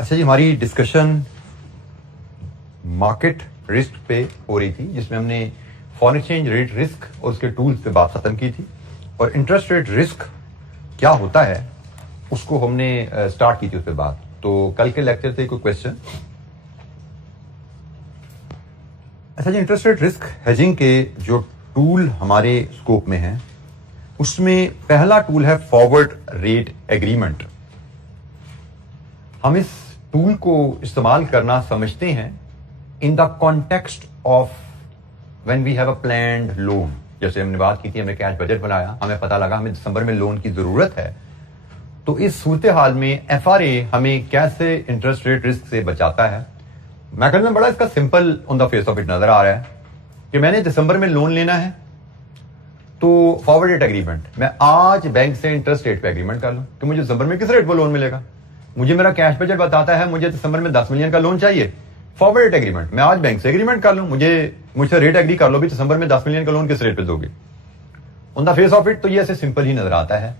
अच्छा जी, हमारी discussion market risk पे हो रही थी, जिसमें हमने फॉरेन एक्सचेंज रेट रिस्क और उसके टूल्स पे बात खत्म की थी, और इंटरेस्ट रेट रिस्क क्या होता है उसको हमने स्टार्ट की थी उस पर बात। तो कल के लेक्चर से कोई क्वेश्चन? अच्छा जी, इंटरेस्ट रेट रिस्क हेजिंग के जो टूल हमारे स्कोप में है उसमें पहला टूल है फॉरवर्ड रेट एग्रीमेंट। हम इस टूल को इस्तेमाल करना समझते हैं in the context of when we have a planned loan. जैसे हमने बात की थी, हमने कैश बजट बनाया, हमें पता लगा हमें दिसंबर में लोन की जरूरत है, तो इस सूरत हाल में एफआरए हमें कैसे इंटरेस्ट रेट रिस्क से बचाता है। मैकेनिज्म बड़ा इसका simple on the face of it नजर आ रहा है कि मैंने दिसंबर में लोन लेना है, तो फॉरवर्ड रेट एग्रीमेंट, मैं आज बैंक से इंटरेस्ट रेट पे एग्रीमेंट कर लूं कि मुझे दिसंबर में किस रेट पर लोन मिलेगा। मुझे मेरा कैश बजट बताता है मुझे दिसंबर में 10 मिलियन का लोन चाहिए, फॉरवर्ड रेट एग्रीमेंट, मैं आज बैंक से एग्रीमेंट कर लूं, मुझसे रेट एग्री कर लो भी दिसंबर में 10 मिलियन का लोन किस रेट पे दोगे। On the face of it तो ये ऐसे सिंपल ही नजर आता है,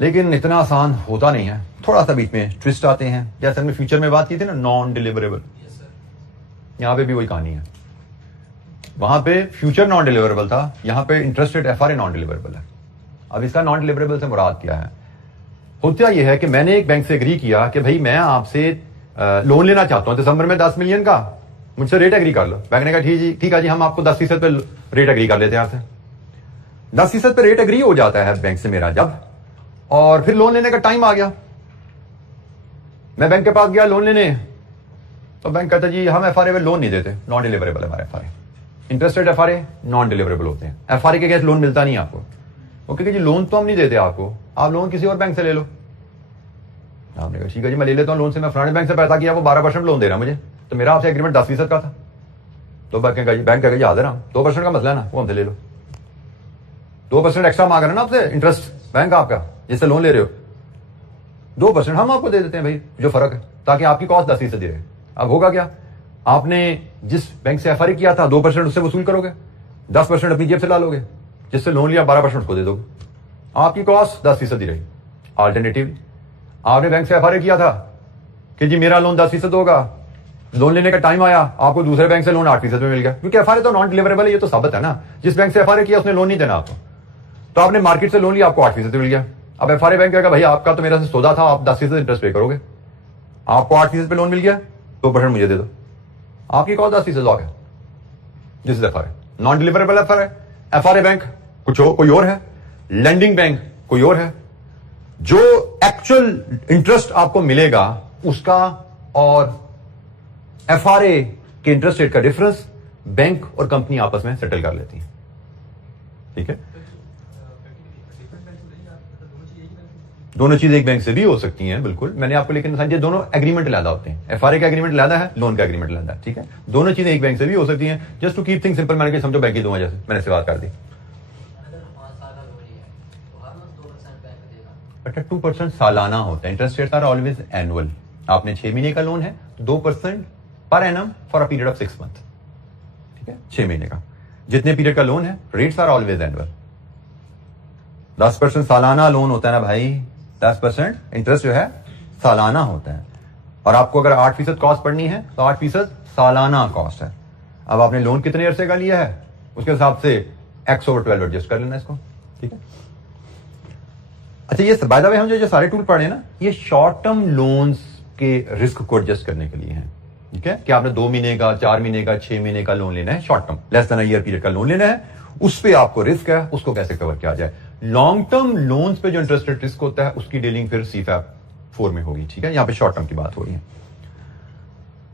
लेकिन इतना आसान होता नहीं है, थोड़ा सा बीच में ट्विस्ट आते हैं। जैसे हमने फ्यूचर में बात की थी ना, नॉन डिलीवरेबल, यहां पे भी वही कहानी है। वहां पे फ्यूचर नॉन डिलीवरेबल था, यहां पे interest rate FRA non deliverable है। अब इसका नॉन डिलीवरेबल से मुराद क्या है? होता यह है कि मैंने एक बैंक से एग्री किया कि भाई मैं आपसे लोन लेना चाहता हूं दिसंबर में 10 मिलियन का, मुझसे रेट एग्री कर लो। बैंक ने कहा ठीक है जी, हम आपको 10% पे रेट एग्री कर लेते हैं आपसे। 10% पे रेट एग्री हो जाता है बैंक से मेरा जब, और फिर लोन लेने का टाइम आ गया, मैं बैंक के पास गया लोन लेने, तो बैंक कहता जी हम एफआरए में लोन नहीं देते, नॉन डिलीवरेबल है हमारे FRA. Interest rate FRA non deliverable होते हैं, एफआरए के अगेंस्ट लोन मिलता नहीं आपको। ओके जी, लोन तो हम नहीं देते आपको, आप लोन किसी और बैंक से ले लो। आपने कहा ठीक है जी, मैं ले लेता हूं लोन से, मैं फलाने बैंक से पैसा किया, वो 12% लोन दे रहा मुझे, तो मेरा आपसे एग्रीमेंट 10% का था। तो बैंक कहेगा जी हाजिर हम 2% का मसला है ना, वो हमसे ले लो। 2% एक्स्ट्रा मांग रहे ना आपसे इंटरेस्ट बैंक आपका, जिससे लोन ले रहे हो, 2% हम आपको दे देते हैं भाई, जो फर्क है, ताकि आपकी कॉस्ट 10% रहे। अब होगा क्या, आपने जिस बैंक से एफआरए किया था 2% उससे वसूल करोगे, 10% अपनी जेब से ला लोगे, जिससे लोन लिया 12% उसको दे दोगे, आपकी कॉस्ट 10% रही। अल्टरनेटिव, आपने बैंक से एफआरए किया था कि जी मेरा लोन 10% होगा, लोन लेने का टाइम आया, आपको दूसरे बैंक से लोन 8% में मिल गया, क्योंकि एफआरए तो नॉन डिलीवरेबल है, ये तो साबित है ना। जिस बैंक से एफआरए किया उसने लोन नहीं देना आपको, तो आपने मार्केट से लोन लिया, आपको 8% मिल गया। अब एफआरए बैंक कहेगा भाई आपका तो मेरा से सौदा था, आप 10% इंटरेस्ट पे करोगे, आपको 8% पे लोन मिल गया, 2% मुझे दे दो, आपकी कॉस्ट 10% लॉक है। This is FRA, non deliverable FRA. FRA bank कोई और है, लेंडिंग बैंक कोई और है। जो एक्चुअल इंटरेस्ट आपको मिलेगा उसका और एफआरए के इंटरेस्ट रेट का डिफरेंस बैंक और कंपनी आपस में सेटल कर लेती है। ठीक है, दोनों चीज एक बैंक से भी हो सकती हैं, बिल्कुल। मैंने आपको लेकिन समझिए दोनों एग्रीमेंट अलग होते हैं, एफआरए का एग्रीमेंट अलग है, लोन का एग्रीमेंट अलग है। ठीक है, दोनों चीजें एक बैंक से भी हो सकती हैं। Just to keep thing simple, मैंने कहा समझो बैंक की दो वजह से मैंने से बात कर दी। 2% सालाना होता है, interest rate are always annual. आपने 6 महीने का लोन है, 2% पर annum for a period of 6 month. ठीक है, 6 महीने का जितने पीरियड का लोन है, रेट्स आर ऑलवेज एनुअल। 10% सालाना लोन होता है ना भाई, 10% इंटरेस्ट जो है सालाना होता है, और आपको अगर 8% कॉस्ट पड़नी है तो 8% सालाना कॉस्ट है। अब आपने लोन कितने अरसे का लिया है उसके हिसाब से x/12 एडजस्ट कर लेना इसको। ठीक है, अच्छा ये बाय द वे हम जो सारे टूल पढ़े हैं ना, ये शॉर्ट टर्म लोन्स के रिस्क को एडजस्ट करने के लिए हैं। ठीक है, कि आपने 2 महीने का, 4 महीने का, 6 महीने का लोन लेना है, short term less than a year period का लोन लेना है, उस पे आपको रिस्क है, उसको कैसे कवर किया जाए। लॉन्ग टर्म लोन्स पे जो इंटरेस्ट रेट रिस्क होता है उसकी डीलिंग फिर सीफैप 4 में होगी। ठीक है, यहां पे शॉर्ट टर्म की बात हो रही है।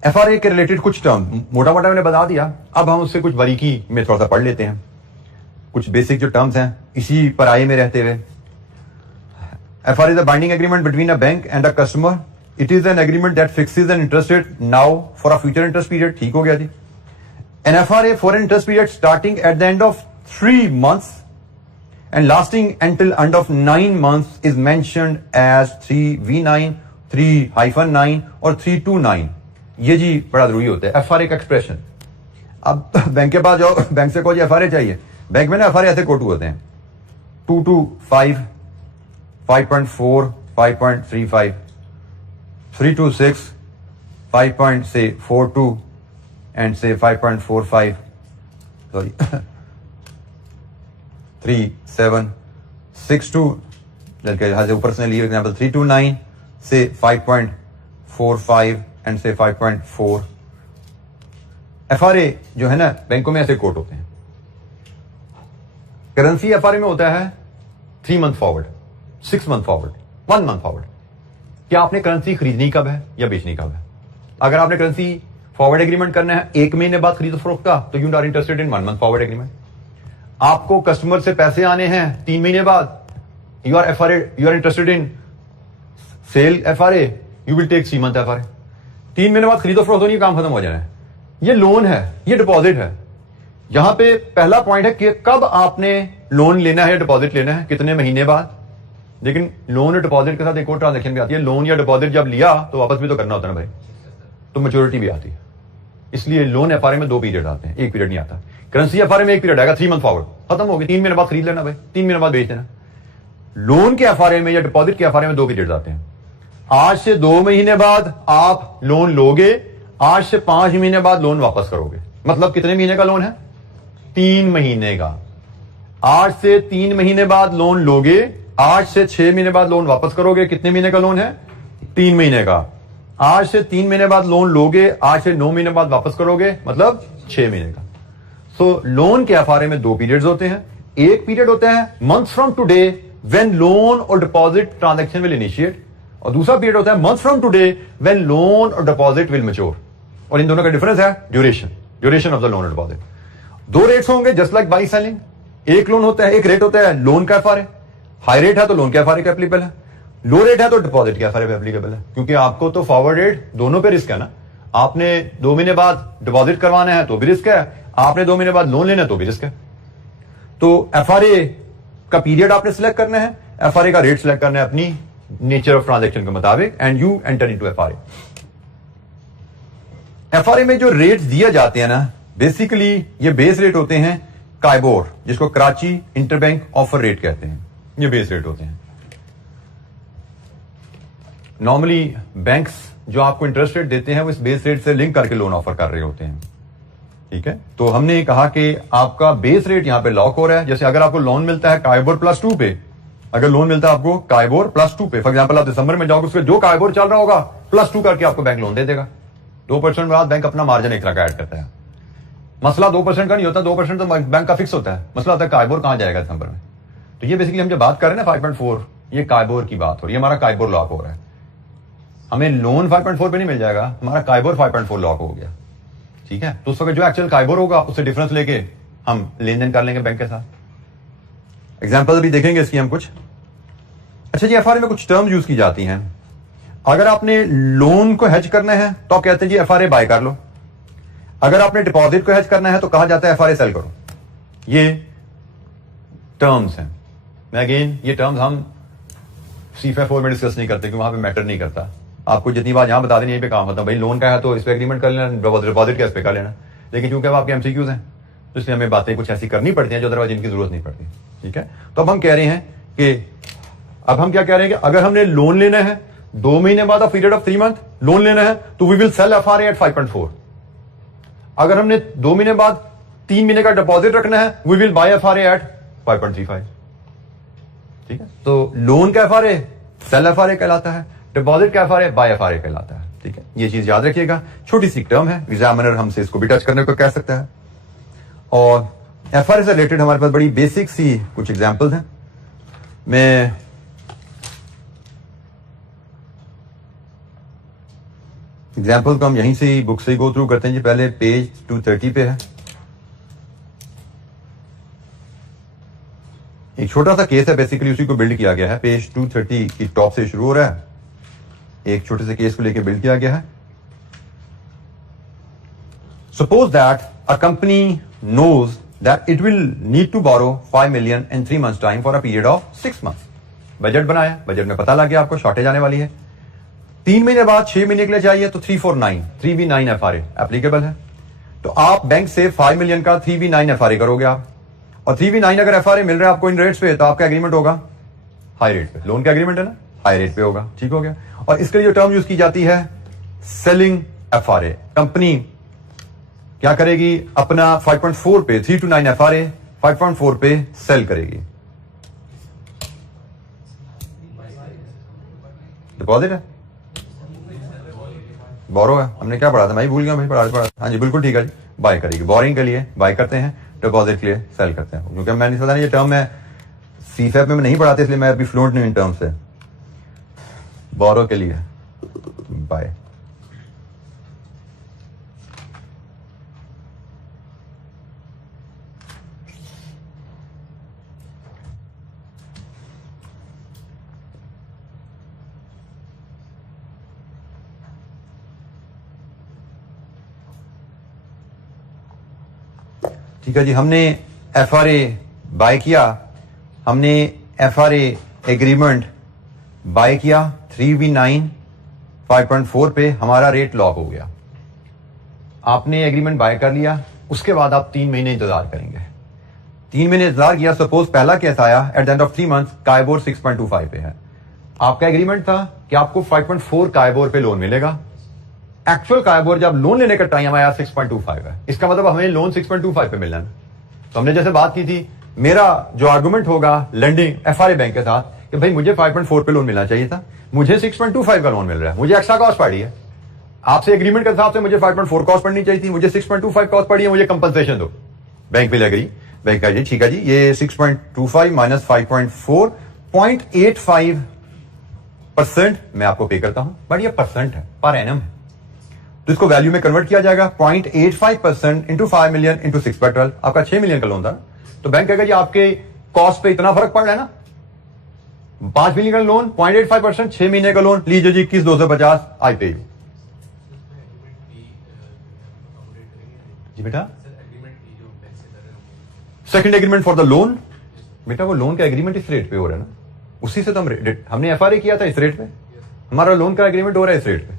एफआरए के रिलेटेड कुछ टर्म मोटा मोटा मैंने बता दिया, अब हम उससे कुछ बारीकी में थोड़ा सा पढ़ लेते हैं। कुछ बेसिक जो टर्म्स हैं इसी पराये में रहते हुए, FR is a binding agreement between a bank and a customer. It is an agreement that fixes an interest rate now for a future interest period. ठीक हो गया जी। An FRA for an interest period starting at the end of 3 months and lasting until end of 9 months is mentioned as 3V9, 3-9 और 329। ये जी बड़ा जरूरी होता है FRA का एक्सप्रेशन। अब बैंक के पास जाओ, बैंक से कोई FRA चाहिए, बैंक में ना FRA ऐसे कोटू होते हैं 225, 5.4, 5.35, 326, 5.42 and say 5.45, sorry, 3762, जबकि ऊपर से लिए एग्जाम्पल 329 से 5.45 एंड से 5.4। FRA जो है ना बैंकों में ऐसे कोट होते हैं। करेंसी FRA में होता है 3 month forward, 6 month forward, 1 month forward. क्या आपने करेंसी खरीदनी कब है या बेचनी कब है? अगर आपने करेंसी फॉरवर्ड एग्रीमेंट करना है 1 महीने बाद खरीद फरोख्त का, तो you are interested in 1 month forward agreement. आपको कस्टमर से पैसे आने हैं 3 महीने बाद, you are interested in sell FRA, you will take 3 month FRA। 3 महीने बाद खरीदो फरोख्त होनी, काम खत्म हो जाना है। ये लोन है, ये डिपॉजिट है। यहां पे पहला पॉइंट है कि कब आपने लोन लेना है, डिपॉजिट लेना है, कितने महीने बाद। लेकिन लोन और डिपॉजिट के साथ एक और ट्रांजेक्शन भी आती है। लोन या डिपॉजिट जब लिया तो वापस भी तो करना होता है ना भाई, तो मैच्योरिटी भी आती है। इसलिए लोन FRA में 2 पीरियड आते हैं, 1 पीरियड नहीं आता। करेंसी FRA में 1 पीरियड आएगा, 3 मंथ फॉरवर्ड, खत्म हो गई। 3 महीने बाद खरीद लेना भाई, 3 महीने बाद बेच देना। लोन के FRA में या डिपॉजिट के FRA में 2 पीरियड आते हैं। आज से 2 महीने बाद आप लोन लोगे, आज से 5 महीने बाद लोन वापस करोगे। मतलब कितने महीने का लोन है? 3 महीने का। आज से 3 महीने बाद लोन लोगे, आज से 6 महीने बाद लोन वापस करोगे। कितने महीने का लोन है? 3 महीने का। आज से 3 महीने बाद लोन लोगे, आज से 9 महीने बाद वापस करोगे, मतलब 6 महीने का। सो लोन के FRA में 2 पीरियड्स होते हैं। एक पीरियड होता है month from today when loan और डिपॉजिट ट्रांजैक्शन विल इनिशिएट, और दूसरा पीरियड होता है month from today when loan और डिपॉजिट विल मैच्योर। और इन दोनों का डिफरेंस है ड्यूरेशन ऑफ द लोन और डिपॉजिट। 2 रेट्स होंगे जस्ट लाइक बाई सेलिंग। एक लोन होता है, एक रेट होता है लोन का FRA। हाई रेट है तो लोन के FRA का एप्लीकेबल है, लो रेट है तो डिपॉजिट के FRA पे एप्लीकेबल है। क्योंकि आपको तो फॉरवर्ड रेट दोनों पे रिस्क है ना। आपने 2 महीने बाद डिपॉजिट करवाना है तो भी रिस्क है, आपने 2 महीने बाद लोन लेना है तो भी रिस्क है। तो FRA का पीरियड आपने सिलेक्ट करना है, FRA का रेट सिलेक्ट करना है अपनी नेचर ऑफ ट्रांजैक्शन के मुताबिक, and you enter into FRA। FRA में जो रेट दिए जाते हैं ना, बेसिकली ये बेस रेट होते हैं काइबोर, जिसको कराची इंटरबैंक ऑफर रेट कहते हैं। ये बेस रेट होते हैं। नॉर्मली बैंक्स जो आपको इंटरेस्ट रेट देते हैं वो इस बेस रेट से लिंक करके लोन ऑफर कर रहे होते हैं, ठीक है। तो हमने कहा कि आपका बेस रेट यहां पे लॉक हो रहा है। जैसे अगर आपको लोन मिलता है काइबोर +2 पे, अगर लोन मिलता है आपको काइबोर +2 पे, फॉर एग्जांपल आप दिसंबर में जाओगे, उसके जो काइबोर चल रहा होगा +2 करके आपको बैंक लोन दे देगा। 2% बाद बैंक अपना मार्जिन एक तरह का ऐड करता है। मसला 2% का नहीं होता, 2% तो बैंक का फिक्स होता है। मसला होता है काइबोर कहां जाएगा दिसंबर में। तो ये बेसिकली हम जो बात कर रहे हैं ना 5.4, ये काइबोर की बात हो रही है। हमारा काइबोर लॉक हो रहा है। हमें लोन 5.4 पे नहीं मिल जाएगा, हमारा काइबोर 5.4 लॉक हो गया, ठीक है। तो उस वक्त जो एक्चुअल काइबोर होगा उससे डिफरेंस लेके हम लेन देन कर लेंगे बैंक के साथ। एग्जाम्पल भी देखेंगे इसकी हम कुछ। अच्छा जी, FRA में कुछ टर्म्स यूज की जाती हैं। अगर आपने लोन को हेज करना है तो आप कहते हैं जी FRA बाय कर लो। अगर आपने डिपॉजिट को हेज करना है तो कहा जाता है FRA सेल करो। ये टर्म्स हैं। अगेन ये टर्म्स हम C-4 में डिस्कस नहीं करते क्योंकि वहां पे मैटर नहीं करता। आपको जितनी बार यहां बता दें यहीं पे काम होता है, भाई लोन का है तो इस पे एग्रीमेंट कर लेना, डिपॉजिट का इस पे कर लेना। लेकिन क्योंकि अब आपके MCQs हैं तो इसलिए हमें बातें कुछ ऐसी करनी पड़ती हैं जो अदरवाइज इनकी जरूरत नहीं पड़ती, ठीक है। तो अब हम कह रहे हैं कि अब हम क्या कह रहे हैं कि अगर हमने लोन लेना है 2 महीने बाद पीरियड ऑफ 3 मंथ लोन लेना है तो we will sell FRA at 5.4। अगर हमने 2 महीने बाद 3 महीने का डिपॉजिट रखना है we will buy FRA at 5.35, ठीक है। तो लोन का FRA सेल FRA कहलाता है, डिपॉजिट का FRA बाय FRA कहलाता है, ठीक है। ये चीज याद रखिएगा। छोटी सी टर्म है, एग्जामिनर हमसे इसको भी टच करने को कह सकता है। और FRA से रिलेटेड हमारे पास बड़ी बेसिक सी कुछ एग्जांपल्स हैं। मैं एग्जाम्पल को हम यहीं से बुक से ही गो थ्रू करते हैं जी। पहले पेज 230 पे है, एक छोटा सा केस है, बेसिकली उसी को बिल्ड किया गया है। पेज 230 की टॉप से शुरू हो रहा है, एक छोटे से केस को लेकर बिल्ड किया गया है। Suppose that a company knows that it will need to borrow 5 million in 3 months time for a period of 6 months। Budget बनाया, बजट में पता लग गया आपको शॉर्टेज आने वाली है। 3 महीने बाद 6 महीने के लिए चाहिए तो 349 FRA एप्लीकेबल है। तो आप बैंक से 5 million का 3V9 FRA करोगे आप, और 3V9 अगर FRA मिल रहा है आपको इन रेट्स पे तो आपका एग्रीमेंट होगा हाई रेट पे। लोन का एग्रीमेंट है ना, हाई रेट पे होगा, ठीक हो गया। और इसके लिए जो टर्म यूज की जाती है सेलिंग FRA। कंपनी क्या करेगी, अपना 5.4 पे 3 to 9 FRA 5.4 पे सेल करेगी। डिपॉजिट है, बोरो है, हमने क्या पढ़ा था, मैं भूल गया भाई, पढ़ा। हाँ जी बिल्कुल ठीक है जी, बाय करेगी। बोरिंग के लिए बाय करते हैं, डिपॉजिट के लिए सेल करते हैं। क्योंकि मैंने पता नहीं ये टर्म है CFAP में नहीं पढ़ाते, इसलिए मैं अभी फ्लुएंट नहीं इन टर्म से। बोरो के लिए बाय। ठीक है जी, हमने FRA बाय किया, हमने FRA एग्रीमेंट बाय किया 3V9 5.4 पे, हमारा रेट लॉक हो गया। आपने एग्रीमेंट बाय कर लिया, उसके बाद आप 3 महीने इंतजार करेंगे। 3 महीने इंतजार किया, सपोज पहला केस आया eight the end of 3 months KIBOR 6.25 पे है। आपका एग्रीमेंट था कि आपको 5.4 काइबोर पे लोन मिलेगा। एक्चुअल काइबोर जब लोन लेने का टाइम आया 6.25 है, इसका मतलब हमें लोन 6.25 पे मिलना है। तो हमने जैसे बात की थी, मेरा जो आर्गुमेंट होगा लेंडिंग FRA बैंक के साथ कि भाई मुझे 5.4 पे लोन मिलना चाहिए था, मुझे 6.25 का लोन मिल रहा है, मुझे एक्स्ट्रा कॉस्ट पड़ी है। आपसे एग्रीमेंट के हिसाब से मुझे 5.4 कॉस्ट पड़नी चाहिए थी, मुझे 6.25 कॉस्ट पड़ी है, मुझे कंपनसेशन दो। बैंक भी लग रही, बैंक का जी ठीक है जी, ये 6.25 माइनस 5.4 0.85% मैं आपको पे करता हूं, बट ये परसेंट है, पर एनम है, तो इसको वैल्यू में कन्वर्ट किया जाएगा। 0.85% इंटू 5 मिलियन इंटू 6/12, आपका 6 मिलियन का लोन था। तो बैंक कहेगा जी आपके कॉस्ट पे इतना फर्क पड़ रहा है ना, 5 मिलियन का लोन 0.85%, 6 महीने का लोन लीजिए जी 21,250 आई पे यू। जी बेटा, second agreement for the loan, बेटा वो लोन का एग्रीमेंट इस रेट पे हो रहा है ना, उसी से तो हमने FRA किया था इस रेट पे, हमारा लोन का एग्रीमेंट हो रहा है इस रेट पे।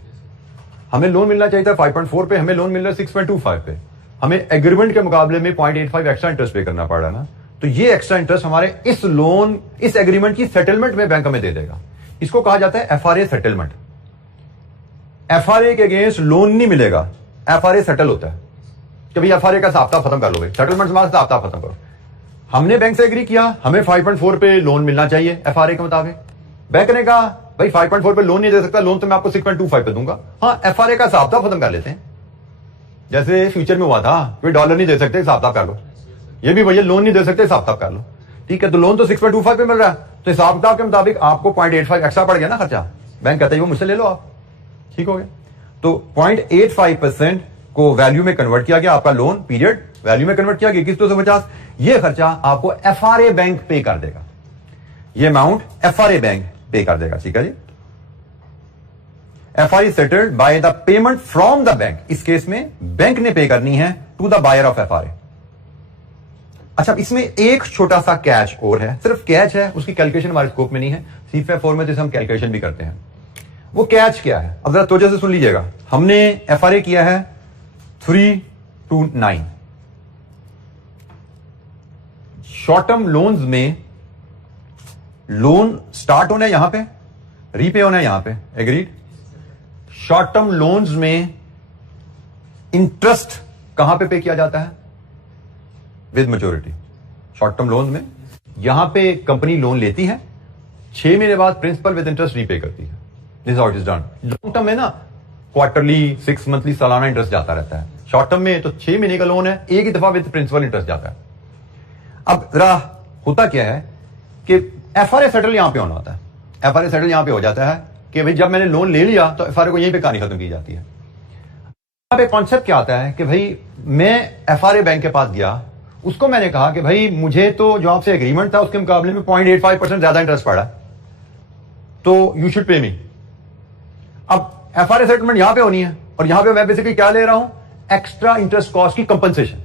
हमें लोन मिलना चाहिए था 5.4 पे, हमें लोन मिल रहा है 6.25 पे, हमें एग्रीमेंट के मुकाबले में 0.85 एक्स्ट्रा इंटरेस्ट पे करना पड़ रहा है ना। तो ये एक्स्ट्रा इंटरेस्ट हमारे इस लोन, इस एग्रीमेंट की सेटलमेंट में बैंक हमें दे देगा। इसको कहा जाता है FRA सेटलमेंट। FRA के अगेंस्ट लोन नहीं मिलेगा, FRA सेटल होता है कि भाई FRA का हिसाब खत्म कर लो, भाई सेटलमेंट से हिसाब खत्म करो। हमने बैंक से एग्री किया, हमें 5.4 पे लोन मिलना चाहिए FRA के मुताबिक। बैंक ने कहा भाई 5.4 पे लोन नहीं दे सकता, लोन तो मैं आपको 6.25 पे दूंगा। हाँ, FRA का हिसाब खत्म कर लेते हैं, जैसे फ्यूचर में हुआ था, कोई डॉलर नहीं दे सकते, हिसाब कर लो। ये भी भैया लोन नहीं दे सकते, हिसाब कर लो। ठीक है, तो लोन तो 6.25 पे मिल रहा है, तो हिसाब किताब के मुताबिक आपको 0.85 एक्स्ट्रा पड़ गया ना खर्चा। बैंक कहता है वो मुझसे ले लो आप, ठीक हो गया। तो 0.85% को वैल्यू में कन्वर्ट किया गया, आपका लोन पीरियड वैल्यू में कन्वर्ट किया गया 21,250। ये खर्चा आपको FRA बैंक पे कर देगा, ये अमाउंट FRA बैंक पे कर देगा। ठीक है जी, FRA settled by the payment from the bank. इस केस में बैंक ने पे करनी है to the buyer of FRA। अच्छा, इसमें एक छोटा सा कैच और है, सिर्फ कैच है, उसकी कैलकुलेशन हमारे स्कोप में नहीं है। CFAP 4 में जैसे हम कैलकुलेशन भी करते हैं, वो कैच क्या है अब जरा तोजह से सुन लीजिएगा। हमने FRA किया है 3 to 9। शॉर्ट टर्म लोन्स में लोन स्टार्ट होना है यहां पे, रीपे होना है यहां पे, एग्रीड। शॉर्ट टर्म लोन्स में इंटरेस्ट कहां पे किया जाता है, with maturity. Short term loan में यहां पे कंपनी लोन लेती है, 6 महीने बाद प्रिंसिपल विद इंटरेस्ट रीपे करती है। This how it is done. Long term में ना क्वार्टरली, 6 मंथली, सालाना इंटरेस्ट जाता रहता है। शॉर्ट टर्म में तो 6 महीने का लोन है, एक ही दफा विद प्रिंसिपल इंटरेस्ट जाता है। अब जरा होता क्या है कि FRA सेटल यहां पे होना होता है। FRA सेटल यहां पे हो जाता है कि भाई जब मैंने लोन ले लिया तो FRA को यहीं पे कहानी खत्म की जाती है। अब एक कॉन्सेप्ट क्या आता है कि भाई मैं FRA बैंक के पास गया, उसको मैंने कहा कि भाई मुझे तो जो आपसे एग्रीमेंट था उसके मुकाबले में 0.85% ज्यादा इंटरेस्ट पड़ा, तो यू शुड पे मी। अब FRA सेटलमेंट यहां पे होनी है, और यहां पे मैं बेसिकली क्या ले रहा हूं, एक्स्ट्रा इंटरेस्ट कॉस्ट की कंपनसेशन।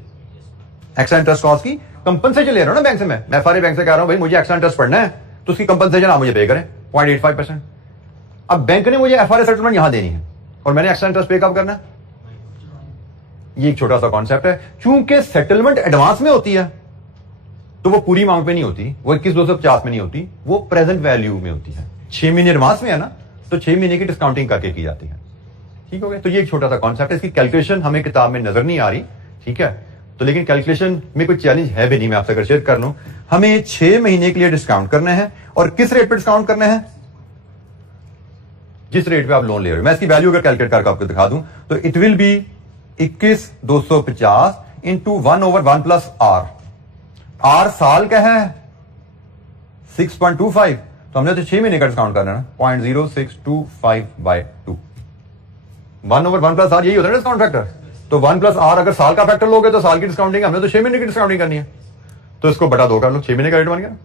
एक्स्ट्रा इंटरेस्ट कॉस्ट की कंपनसेशन ले रहा हूं ना बैंक से। मैं FRA बैंक से कह रहा हूं भाई मुझे एक्स्ट्रा इंटरेस्ट पड़ना है, तो उसकी कंपनसेशन आप मुझे पे करें 0.85%। अब बैंक ने मुझे FRA सेटलमेंट यहां देनी है, और मैंने एक्स्ट्रा इंटरेस्ट पे कब करना है। ये एक छोटा सा कॉन्सेप्ट है। चूंकि सेटलमेंट एडवांस में होती है तो वो पूरी अमाउंट में नहीं होती, वो 21,250 में नहीं होती, वो प्रेजेंट वैल्यू में होती है। 6 महीने एडवांस में है ना, तो 6 महीने की डिस्काउंटिंग करके की जाती है। ठीक हो गया। तो ये एक छोटा सा कॉन्सेप्ट है, इसकी कैलकुलेशन हमें किताब में नजर नहीं आ रही। ठीक है, तो लेकिन कैलकुलेशन में कोई चैलेंज है भी नहीं, मैं आपसे अगर शेयर कर लूं। हमें 6 महीने के लिए डिस्काउंट करना है, और किस रेट पे डिस्काउंट करना है? जिस रेट पे आप लोन ले रहे हो। मैं इसकी वैल्यू अगर कैलकुलेट करके आपको दिखा दूं तो it will be 21,250 into 1/1 plus R. R साल का है 6.25, तो हमने तो 6 महीने का डिस्काउंट करना है ना, 0.0625/2। 1/1 प्लस आर, यही होता है डिस्काउंट फैक्टर। तो 1 प्लस आर अगर साल का फैक्टर लोगे तो साल की डिस्काउंटिंग, हमने तो 6 महीने की डिस्काउंटिंग करनी है, तो इसको बटा 2 कर लो, 6 महीने का रेट बन गया।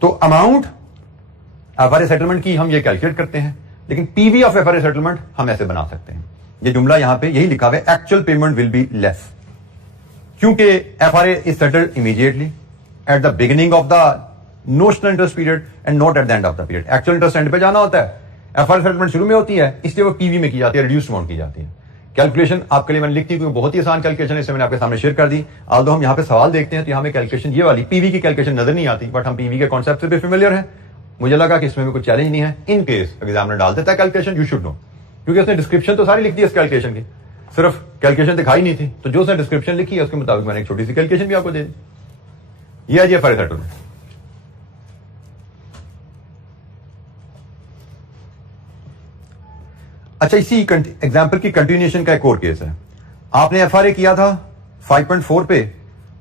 तो अमाउंट एफआरए सेटलमेंट की हम ये कैलकुलेट करते हैं, लेकिन पीवी ऑफ एफआरए सेटलमेंट हम ऐसे बना सकते हैं। ये जुमला यहां पे यही लिखा हुआ है, actual payment will be less, क्योंकि FRA is settled immediately at the beginning of the notional interest period and not at the end of the period. Actual interest end पे जाना होता है, एफआरए सेटलमेंट शुरू में होती है, इसलिए वो पीवी में की जाती है, रिड्यूस्ड अमाउंट की जाती है। कैलकुलेशन आपके लिए मैंने लिख दी, क्योंकि बहुत ही आसान कैलकुलेशन है, इसे मैंने आपके सामने शेयर कर दी। आल्दो हम यहां पे सवाल देखते हैं तो यहां पे कैलकुलेशन ये वाली पीवी की कैलकुलेशन नजर नहीं आती, बट हम पीवी के कॉन्सेप्ट से भी फेमिलियर है। मुझे लगा कि इसमें कोई चैलेंज नहीं है। इन केस एग्जामिनर डाल देता है कैलकुलेशन, यू शुड नो, क्योंकि उसने डिस्क्रिप्शन तो सारी लिख दी इस कैलकुलेशन की, सिर्फ कैलकुलेशन दिखाई नहीं थी। तो जो उसने डिस्क्रिप्शन लिखी है उसके मुताबिक मैंने एक छोटी सी कैलकुलेशन भी आपको दे दी। ये है जी एफआरए सेटलमेंट। अच्छा, इसी एग्जाम्पल की कंटिन्यूएशन का एक और केस है। आपने एफआरए किया था 5.4 पे।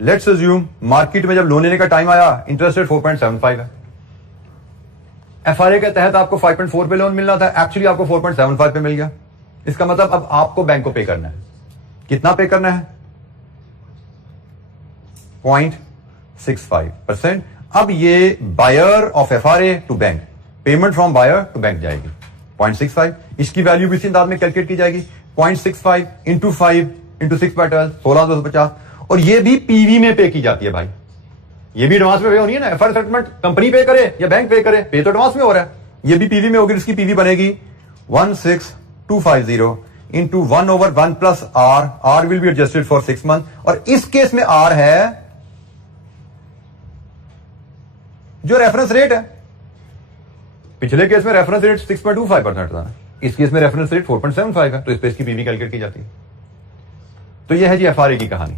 लेट्स अज्यूम मार्केट में जब लोन लेने का टाइम आया इंटरेस्ट रेट 4.75 है। एफआरए के तहत आपको 5.4 पे लोन मिलना था, एक्चुअली आपको 4.75 पे मिल गया। इसका मतलब अब आपको बैंक को पे करना है। कितना पे करना है? 0.65%। अब ये buyer of FRA to bank, payment from buyer to bank जाएगी 0.65। इसकी वैल्यू भी इसी अंदाज में कैलकुलेट की जाएगी, 0.65 इंटू 5 इंटू 6/12, 16,250। और ये भी पीवी में पे की जाती है भाई, ये भी एडवांस में पे होनी है ना। एफआरए सेटलमेंट कंपनी पे करे या बैंक पे करे, पे तो एडवांस में हो रहा है, ये भी पीवी में होगी। इसकी पीवी बनेगी 16,250 into 1/1 plus R. R will be adjusted for 6 month, और इस केस में आर है जो रेफरेंस रेट है। पिछले केस में रेफरेंस रेट 6.25% था, इस केस में रेफरेंस रेट 4.75 है, तो इस पे इसकी पीवी कैलकुलेट की जाती है। तो यह है जी एफआरए की कहानी।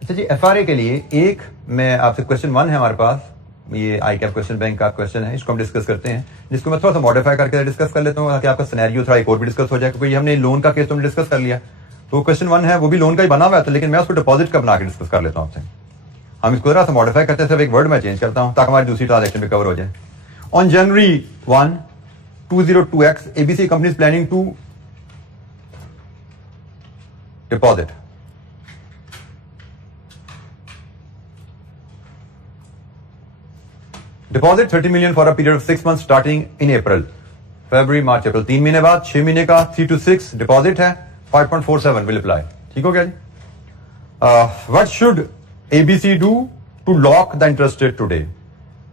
अच्छा जी, एफआरए के लिए एक मैं आपसे क्वेश्चन 1 है हमारे पास, ये आई कैप क्वेश्चन बैंक का क्वेश्चन है, इसको हम डिस्कस करते हैं, जिसको मैं थोड़ा सा मॉडिफाई करके डिस्कस कर लेता हूँ ताकि आपका सिनेरियो थोड़ा एक और भी डिस्कस हो जाए, क्योंकि हमने लोन का केस तो डिस्कस कर लिया। तो क्वेश्चन 1 है वो भी लोन का ही बना हुआ है, तो लेकिन मैं उसको डिपॉजिट का बना के डिस्कस कर लेता हूँ आपसे। हम इसको थोड़ा सा मॉडिफाई करते हैं, सिर्फ एक वर्ड में चेंज करता हूँ ताकि हमारी दूसरी ट्रांजेक्शन भी कवर हो जाए। On January 1, 2002X, ABC company is planning to deposit deposit 30 million for a period of 6 months starting in April, फरवरी, मार्च, अप्रैल, 3 महीने बाद 6 महीने का 3 to 6 डिपॉजिट है, 5.47 विल अप्लाई। ठीक हो गया जी। What should ABC do to lock the interest rate today?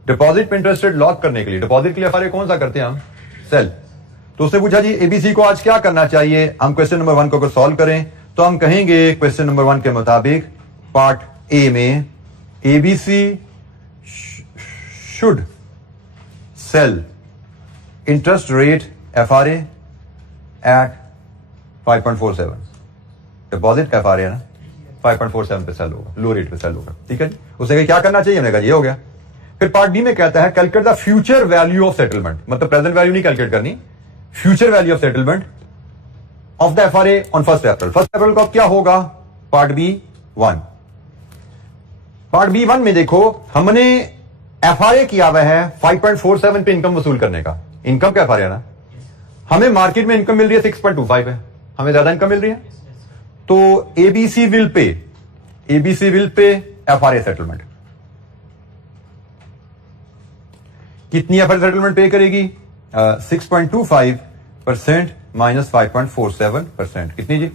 Deposit पे इंटरेस्ट रेट लॉक करने के लिए, डिपॉजिट के लिए एफआरए कौन सा करते हैं हम? सेल। तो उसने पूछा जी एबीसी को आज क्या करना चाहिए। हम क्वेश्चन नंबर 1 को अगर सॉल्व करें तो हम कहेंगे क्वेश्चन नंबर 1 के मुताबिक पार्ट ए में ABC should sell interest rate FRA at 5.47। Deposit का FRA है ना, 5.47 पे सेल होगा, लो रेट पे सेल होगा। ठीक है जी। उसे क्या करना चाहिए, हमने कहा ये हो गया। फिर पार्ट बी में कहता है calculate the future value of settlement, मतलब प्रेजेंट वैल्यू नहीं कैलकुलेट करनी, future value of settlement of the FRA on 1 अप्रैल। 1 अप्रैल को क्या होगा? Part B 1। पार्ट बी 1 में देखो हमने एफआरए किया हुआ है 5.47 पे इनकम वसूल करने का। इनकम क्या एफआरए है ना, हमें मार्केट में इनकम मिल रही है 6.25 है, हमें ज्यादा इनकम मिल रही है, तो ABC will pay FRA settlement. कितनी एफआरए सेटलमेंट पे करेगी? 6.25% माइनस 5.47%, कितनी जी?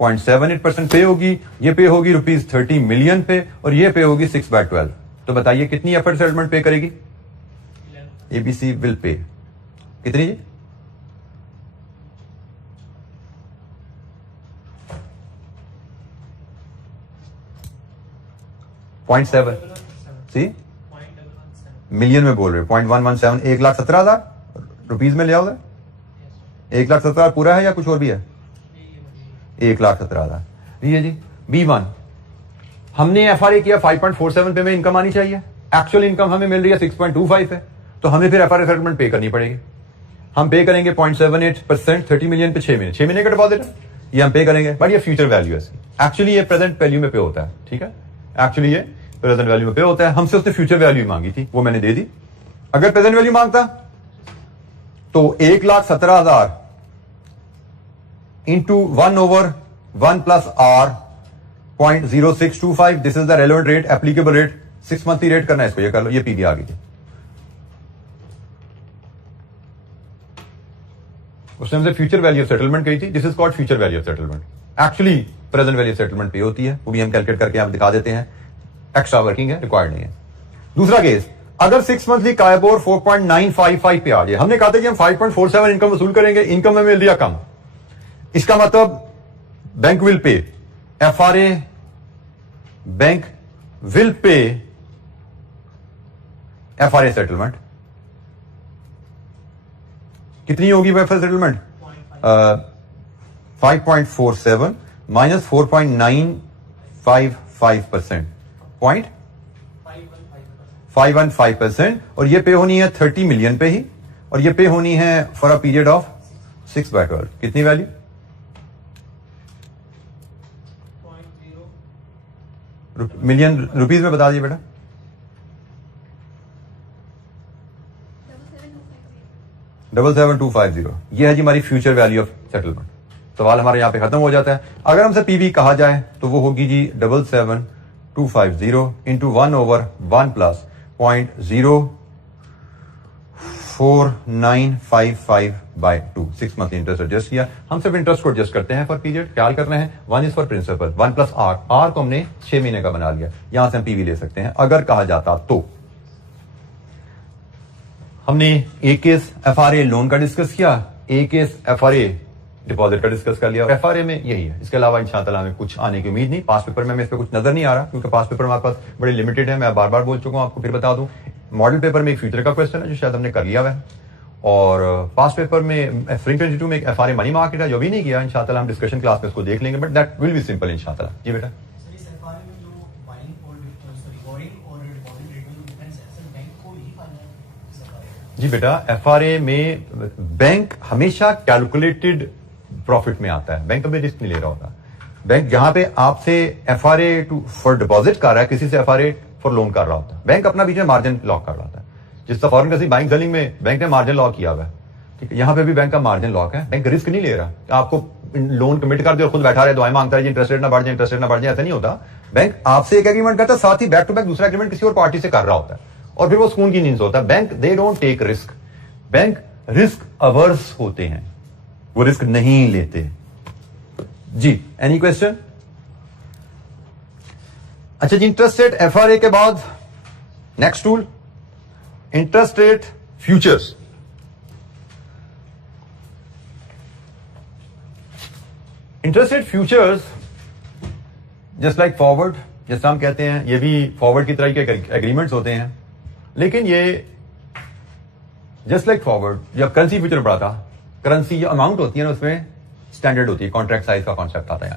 0.78% पे होगी। ये पे होगी ₹30 million पे, और ये पे होगी 6/12। तो बताइए कितनी एफर्ट सेटलमेंट पे करेगी? एबीसी विल पे कितनी जी? .7 सी मिलियन में बोल रहे हो, 0.117, 1,17,000 रुपीज में ले आओ। 1,17,000 पूरा है या कुछ और भी है? 1,17,000 ये जी। B1 हमने FRA किया 5.47 पे में इनकम आनी चाहिए, एक्चुअल इनकम हमें मिल रही है 6.25 है, तो हमें फिर FRA सेटलमेंट पे करनी पड़ेगी। हम पे करेंगे 0.78%, 30 मिलियन पे 6 महीने का डिपॉजिट है, ये हम पे करेंगे। बट ये फ्यूचर वैल्यू है, एक्चुअली ये प्रेजेंट वैल्यू में पे होता है, ठीक है, एक्चुअली ये प्रेजेंट वैल्यू में पे होता है। हमसे उसने फ्यूचर वैल्यू मांगी थी, वो मैंने दे दी। अगर प्रेजेंट वैल्यू मांगता तो 1,17,000 into 1/1 plus R 0.0625, this is the relevant rate, applicable rate, 6 monthly rate करना है इसको, ये कर लो, ये पीवी आ गई थी। उसने हमसे फ्यूचर वैल्यू ऑफ सेटलमेंट कही थी, this is called future value of settlement. Actually present value of settlement पे होती है, वो भी हम कैलकुलेट करके आप दिखा देते हैं, एक्स्ट्रा वर्किंग है, रिक्वायर्ड नहीं है। दूसरा केस, अगर 6 मंथली कायबोर 4.955 पे आ जाए, हमने कहा था कि हम 5.47 इनकम वसूल करेंगे, इनकम में मिल रही कम, इसका मतलब bank will pay, FRA bank will pay FRA settlement. कितनी होगी FRA सेटलमेंट? 5.47 माइनस 4.955%, 0.515%, और ये पे होनी है 30 मिलियन पे ही, और ये पे होनी है फॉर अ पीरियड ऑफ 6/12। कितनी वैल्यू? मिलियन रुपीज में बता दीजिए बेटा। 77250, ये है जी हमारी फ्यूचर वैल्यू ऑफ सेटलमेंट। सवाल हमारे यहां पे खत्म हो जाता है। अगर हमसे पीवी कहा जाए तो वो होगी जी 77250 into 1/1 plus 0.0955/2, 6 month interest adjust किया। हम सिर्फ इंटरेस्ट को एडजस्ट करते हैं फॉर पीरियड, ख्याल कर रहे हैं 1 is for principal, 1 plus R को हमने 6 महीने का बना लिया, यहां से हम पीवी ले सकते हैं अगर कहा जाता तो। हमने एक केस FRA लोन का डिस्कस किया, एक केस FRA डिपॉजिट का डिस्कस कर लिया। FRA में यही है, इसके अलावा इंशाअल्लाह हमें कुछ आने की उम्मीद नहीं। पास पेपर में इस पे कुछ नजर नहीं आ रहा, क्योंकि पास पेपर हमारे पास बड़े लिमिटेड है, मैं बार बार बोल चुका हूं, आपको फिर बता दूं। मॉडल पेपर में एक फ्यूचर का क्वेश्चन है जो शायद हमने कर लिया हुआ है, और पास पेपर में स्प्रिंग 22 में एक FRA मनी मार्केट है जो भी नहीं किया, इंशाअल्लाह हम डिस्कशन क्लास में इसको देख लेंगे, but that will be simple इंशाअल्लाह। जी बेटा। जी बेटा, FRA में बैंक हमेशा कैलकुलेटेड प्रॉफिट में आता है, बैंक कभी रिस्क नहीं ले रहा होता। बैंक जहां पे आपसे FRA फॉर डिपॉजिट कर रहा है, किसी से FRA फॉर लोन कर रहा होता है, बैंक अपना बीच में मार्जिन लॉक कर रहा होता है। जिस तरह फॉरेन करेंसी बाइंग सेलिंग में बैंक ने मार्जिन लॉक किया हुआ है, ठीक है, यहां पे भी बैंक का मार्जिन लॉक है। बैंक रिस्क नहीं ले रहा, आपको लोन कमिट कर दे और खुद बैठा रहे, दुआएं मांगता है, इंटरेस्ट रेट ना बढ़ जाए, इंटरेस्ट रेट ना बढ़ जाए, ऐसा नहीं होता। बैंक आपसे एक एग्रीमेंट करता है, साथ ही बैक टू बैक दूसरा एग्रीमेंट किसी और पार्टी से कर रहा होता है, और फिर वो सुकून की नींद होता है। Bank they don't take risk, bank risk averse होते हैं, वो रिस्क नहीं लेते। जी, एनी क्वेश्चन? अच्छा जी, इंटरेस्ट रेट FRA के बाद next tool interest rate futures. Interest rate futures just like forward, जैसा हम कहते हैं, ये भी फॉरवर्ड की तरह के एग्रीमेंट्स होते हैं, लेकिन ये जस्ट लाइक फॉरवर्ड जब करेंसी फ्यूचर में पड़ा था, करेंसी जो अमाउंट होती है ना उसमें स्टैंडर्ड होती है, कॉन्ट्रैक्ट साइज का कॉन्सेप्ट आता है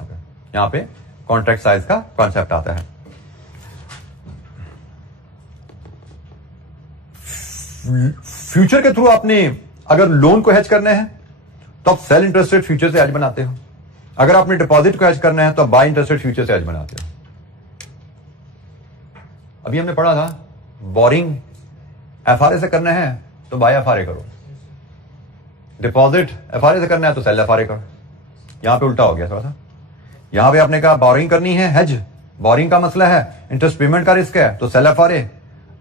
यहां पे कॉन्ट्रैक्ट साइज का कॉन्सेप्ट आता है। फ्यूचर के थ्रू आपने अगर लोन को हेज करना है तो आप सेल इंटरेस्ट रेट फ्यूचर से हेज बनाते हो, अगर आपने डिपॉजिट को हेज करना है तो आप बाय इंटरेस्ट रेट फ्यूचर से हेज बनाते हो। अभी हमने पढ़ा था बोरिंग FRA से करना है तो बाय FRA करो, डिपॉजिट FRA से करना है तो सेल FRA करो। यहां पे उल्टा हो गया थोड़ा सा, यहां पे आपने कहा बोरिंग करनी है हेज, बोरिंग का मसला है, इंटरेस्ट पेमेंट का रिस्क है तो सेल FRA,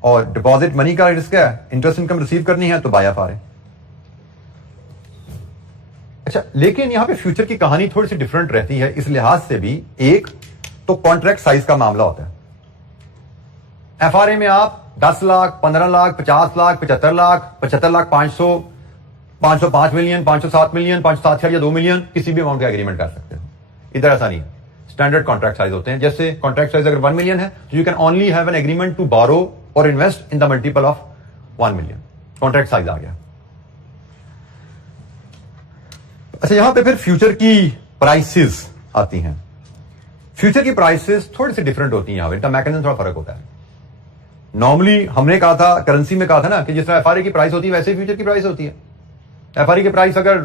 और डिपॉजिट मनी का रिस्क है, इंटरेस्ट इनकम रिसीव करनी है तो बाय FRA। अच्छा, लेकिन यहां पे फ्यूचर की कहानी थोड़ी सी डिफरेंट रहती है इस लिहाज से भी, एक तो कॉन्ट्रैक्ट साइज का मामला होता है। FRA में आप 10 लाख, 15 लाख, 50 लाख, 75 लाख, 75 लाख 500, 505 मिलियन, 507 मिलियन, 507 या 2 मिलियन, किसी भी अमाउंट का एग्रीमेंट कर सकते हो। इधर ऐसा नहीं है, स्टैंडर्ड कॉन्ट्रैक्ट साइज होते हैं। जैसे कॉन्ट्रैक्ट साइज अगर 1 मिलियन है तो you can only have an agreement to borrow और invest in the multiple of 1 million. Contract size आ गया। अच्छा, यहां पे फिर फ्यूचर की प्राइसेस आती हैं। फ्यूचर की प्राइसेस थोड़ी सी डिफरेंट होती हैं, यहां पे इनका मैकेनिज्म थोड़ा फर्क होता है। नॉर्मली हमने कहा था, करेंसी में कहा था ना कि जिस तरह एफआरए की प्राइस होती है वैसे ही फ्यूचर की प्राइस होती है। एफआरए की प्राइस अगर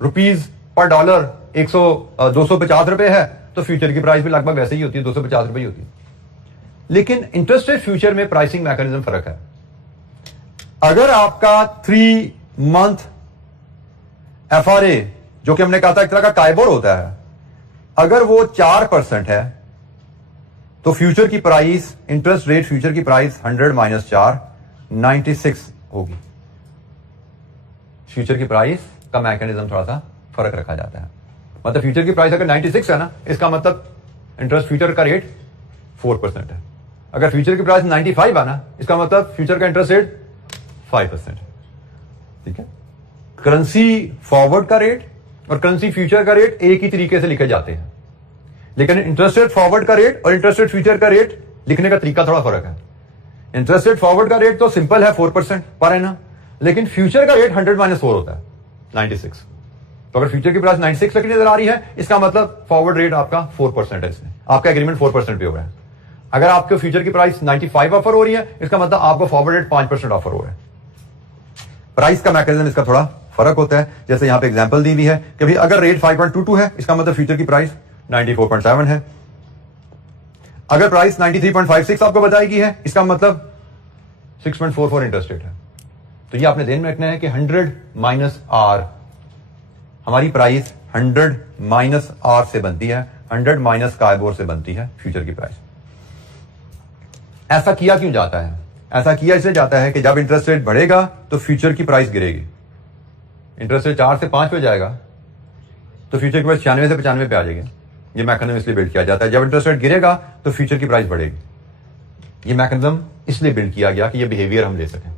रुपीज पर डॉलर 250 रुपए है तो फ्यूचर की प्राइस भी लगभग वैसे ही होती है, 250 रुपए ही होती है। लेकिन इंटरेस्ट रेट फ्यूचर में प्राइसिंग मैकेनिज्म फर्क है। अगर आपका 3 मंथ एफआरए, जो कि हमने कहा था एक तरह का टाइबोर होता है, अगर वो 4% है तो फ्यूचर की प्राइस, इंटरेस्ट रेट फ्यूचर की प्राइस 100 - 4 96 होगी। फ्यूचर की प्राइस का मैकेनिज्म थोड़ा सा फर्क रखा जाता है। मतलब फ्यूचर की प्राइस अगर 96 है ना, इसका मतलब इंटरेस्ट फ्यूचर का रेट 4% है। अगर फ्यूचर की प्राइस 95 है ना, इसका मतलब फ्यूचर का इंटरेस्ट रेट 5% है। ठीक है। करेंसी फॉरवर्ड का रेट और करेंसी फ्यूचर का रेट एक ही तरीके से लिखे जाते हैं, लेकिन इंटरेस्ट रेट फॉरवर्ड का रेट और इंटरेस्ट रेट फ्यूचर का रेट लिखने का तरीका थोड़ा फर्क है। इंटरेस्ट रेट फॉरवर्ड का रेट तो सिंपल है 4% पर एनम, लेकिन फ्यूचर का रेट 100 - 4 होता है 96। तो अगर फ्यूचर की प्राइस 96 तक नजर आ रही है, इसका मतलब फॉरवर्ड रेट आपका 4% है। इसमें आपका एग्रीमेंट 4% पे हो रहा है। अगर आपके फ्यूचर की प्राइस 95 ऑफर हो रही है, इसका मतलब आपको फॉरवर्ड रेट 5% ऑफर हो रहा है। प्राइस का मैकेनिज्म इसका थोड़ा फर्क होता है। जैसे यहां पे एग्जांपल दी हुई है कि भाई अगर रेट 5.22 है, इसका मतलब फ्यूचर की प्राइस 94.7 है। अगर प्राइस 93.56 आपको बताएगी है, इसका मतलब 6.44 इंटरेस्ट रेट है। तो ये आपने ध्यान में रखना है कि 100 - R, हमारी प्राइस 100 - R से बनती है, 100 - काइबोर से बनती है फ्यूचर की प्राइस। ऐसा किया क्यों जाता है? ऐसा किया इसलिए जाता है कि जब इंटरेस्ट रेट बढ़ेगा तो फ्यूचर की प्राइस गिरेगी। इंटरेस्ट रेट 4 से 5 पे जाएगा तो फ्यूचर की प्राइस 96 से 95 पे आ जाएगी। ये मैकेनिज्म इसलिए बिल्ड किया जाता है। जब इंटरेस्ट रेट गिरेगा तो फ्यूचर की प्राइस बढ़ेगी। ये मैकेनिज्म इसलिए बिल्ड किया गया कि ये बिहेवियर हम ले सकें।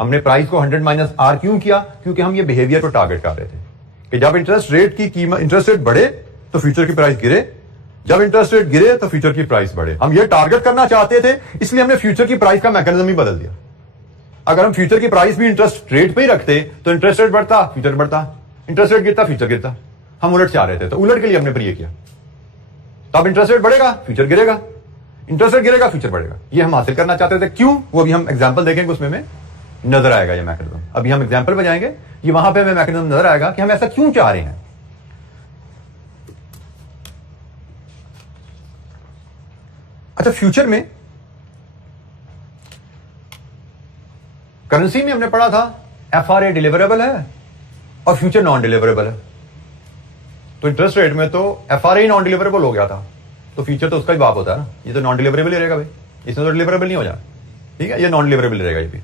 हमने प्राइस को 100 - R क्यों किया? क्योंकि हम ये बिहेवियर को टारगेट कर रहे थे कि जब इंटरेस्ट रेट की कीमत, इंटरेस्ट रेट बढ़े तो फ्यूचर की प्राइस गिरे, जब इंटरेस्ट रेट गिरे तो फ्यूचर की प्राइस बढ़े। हम ये टारगेट करना चाहते थे, इसलिए हमने फ्यूचर की प्राइस का मैकेनिज्म ही बदल दिया। अगर हम फ्यूचर की प्राइस भी इंटरेस्ट रेट पे ही रखते तो इंटरेस्ट रेट बढ़ता, फ्यूचर बढ़ता, इंटरेस्ट रेट गिरता, फ्यूचर गिरता। हम उलट चाह रहे थे, तो उलट के लिए हमने ये किया। तो अब इंटरेस्ट रेट बढ़ेगा, फ्यूचर गिरेगा, इंटरेस्ट रेट गिरेगा, फ्यूचर बढ़ेगा। ये हम हासिल करना चाहते थे। क्यों? वो भी हम एग्जाम्पल देखेंगे, उसमें में नजर आएगा ये मैकेनिज्म। अभी हम एग्जाम्पल में जाएंगे, ये वहां पे हमें मैकेनिज्म नजर आएगा कि हम ऐसा क्यों चाह रहे हैं। अच्छा, फ्यूचर में करेंसी में हमने पढ़ा था एफआरए डिलीवरेबल है और फ्यूचर नॉन डिलीवरेबल है। तो इंटरेस्ट रेट में तो एफआरए नॉन डिलीवरेबल हो गया था, तो फ्यूचर तो उसका ही बाप होता है ना। ये तो नॉन डिलीवरेबल ही रहेगा भाई, इसमें तो डिलीवरेबल नहीं हो जाए। ठीक है, ये नॉन डिलीवरेबल रहेगा। ये भी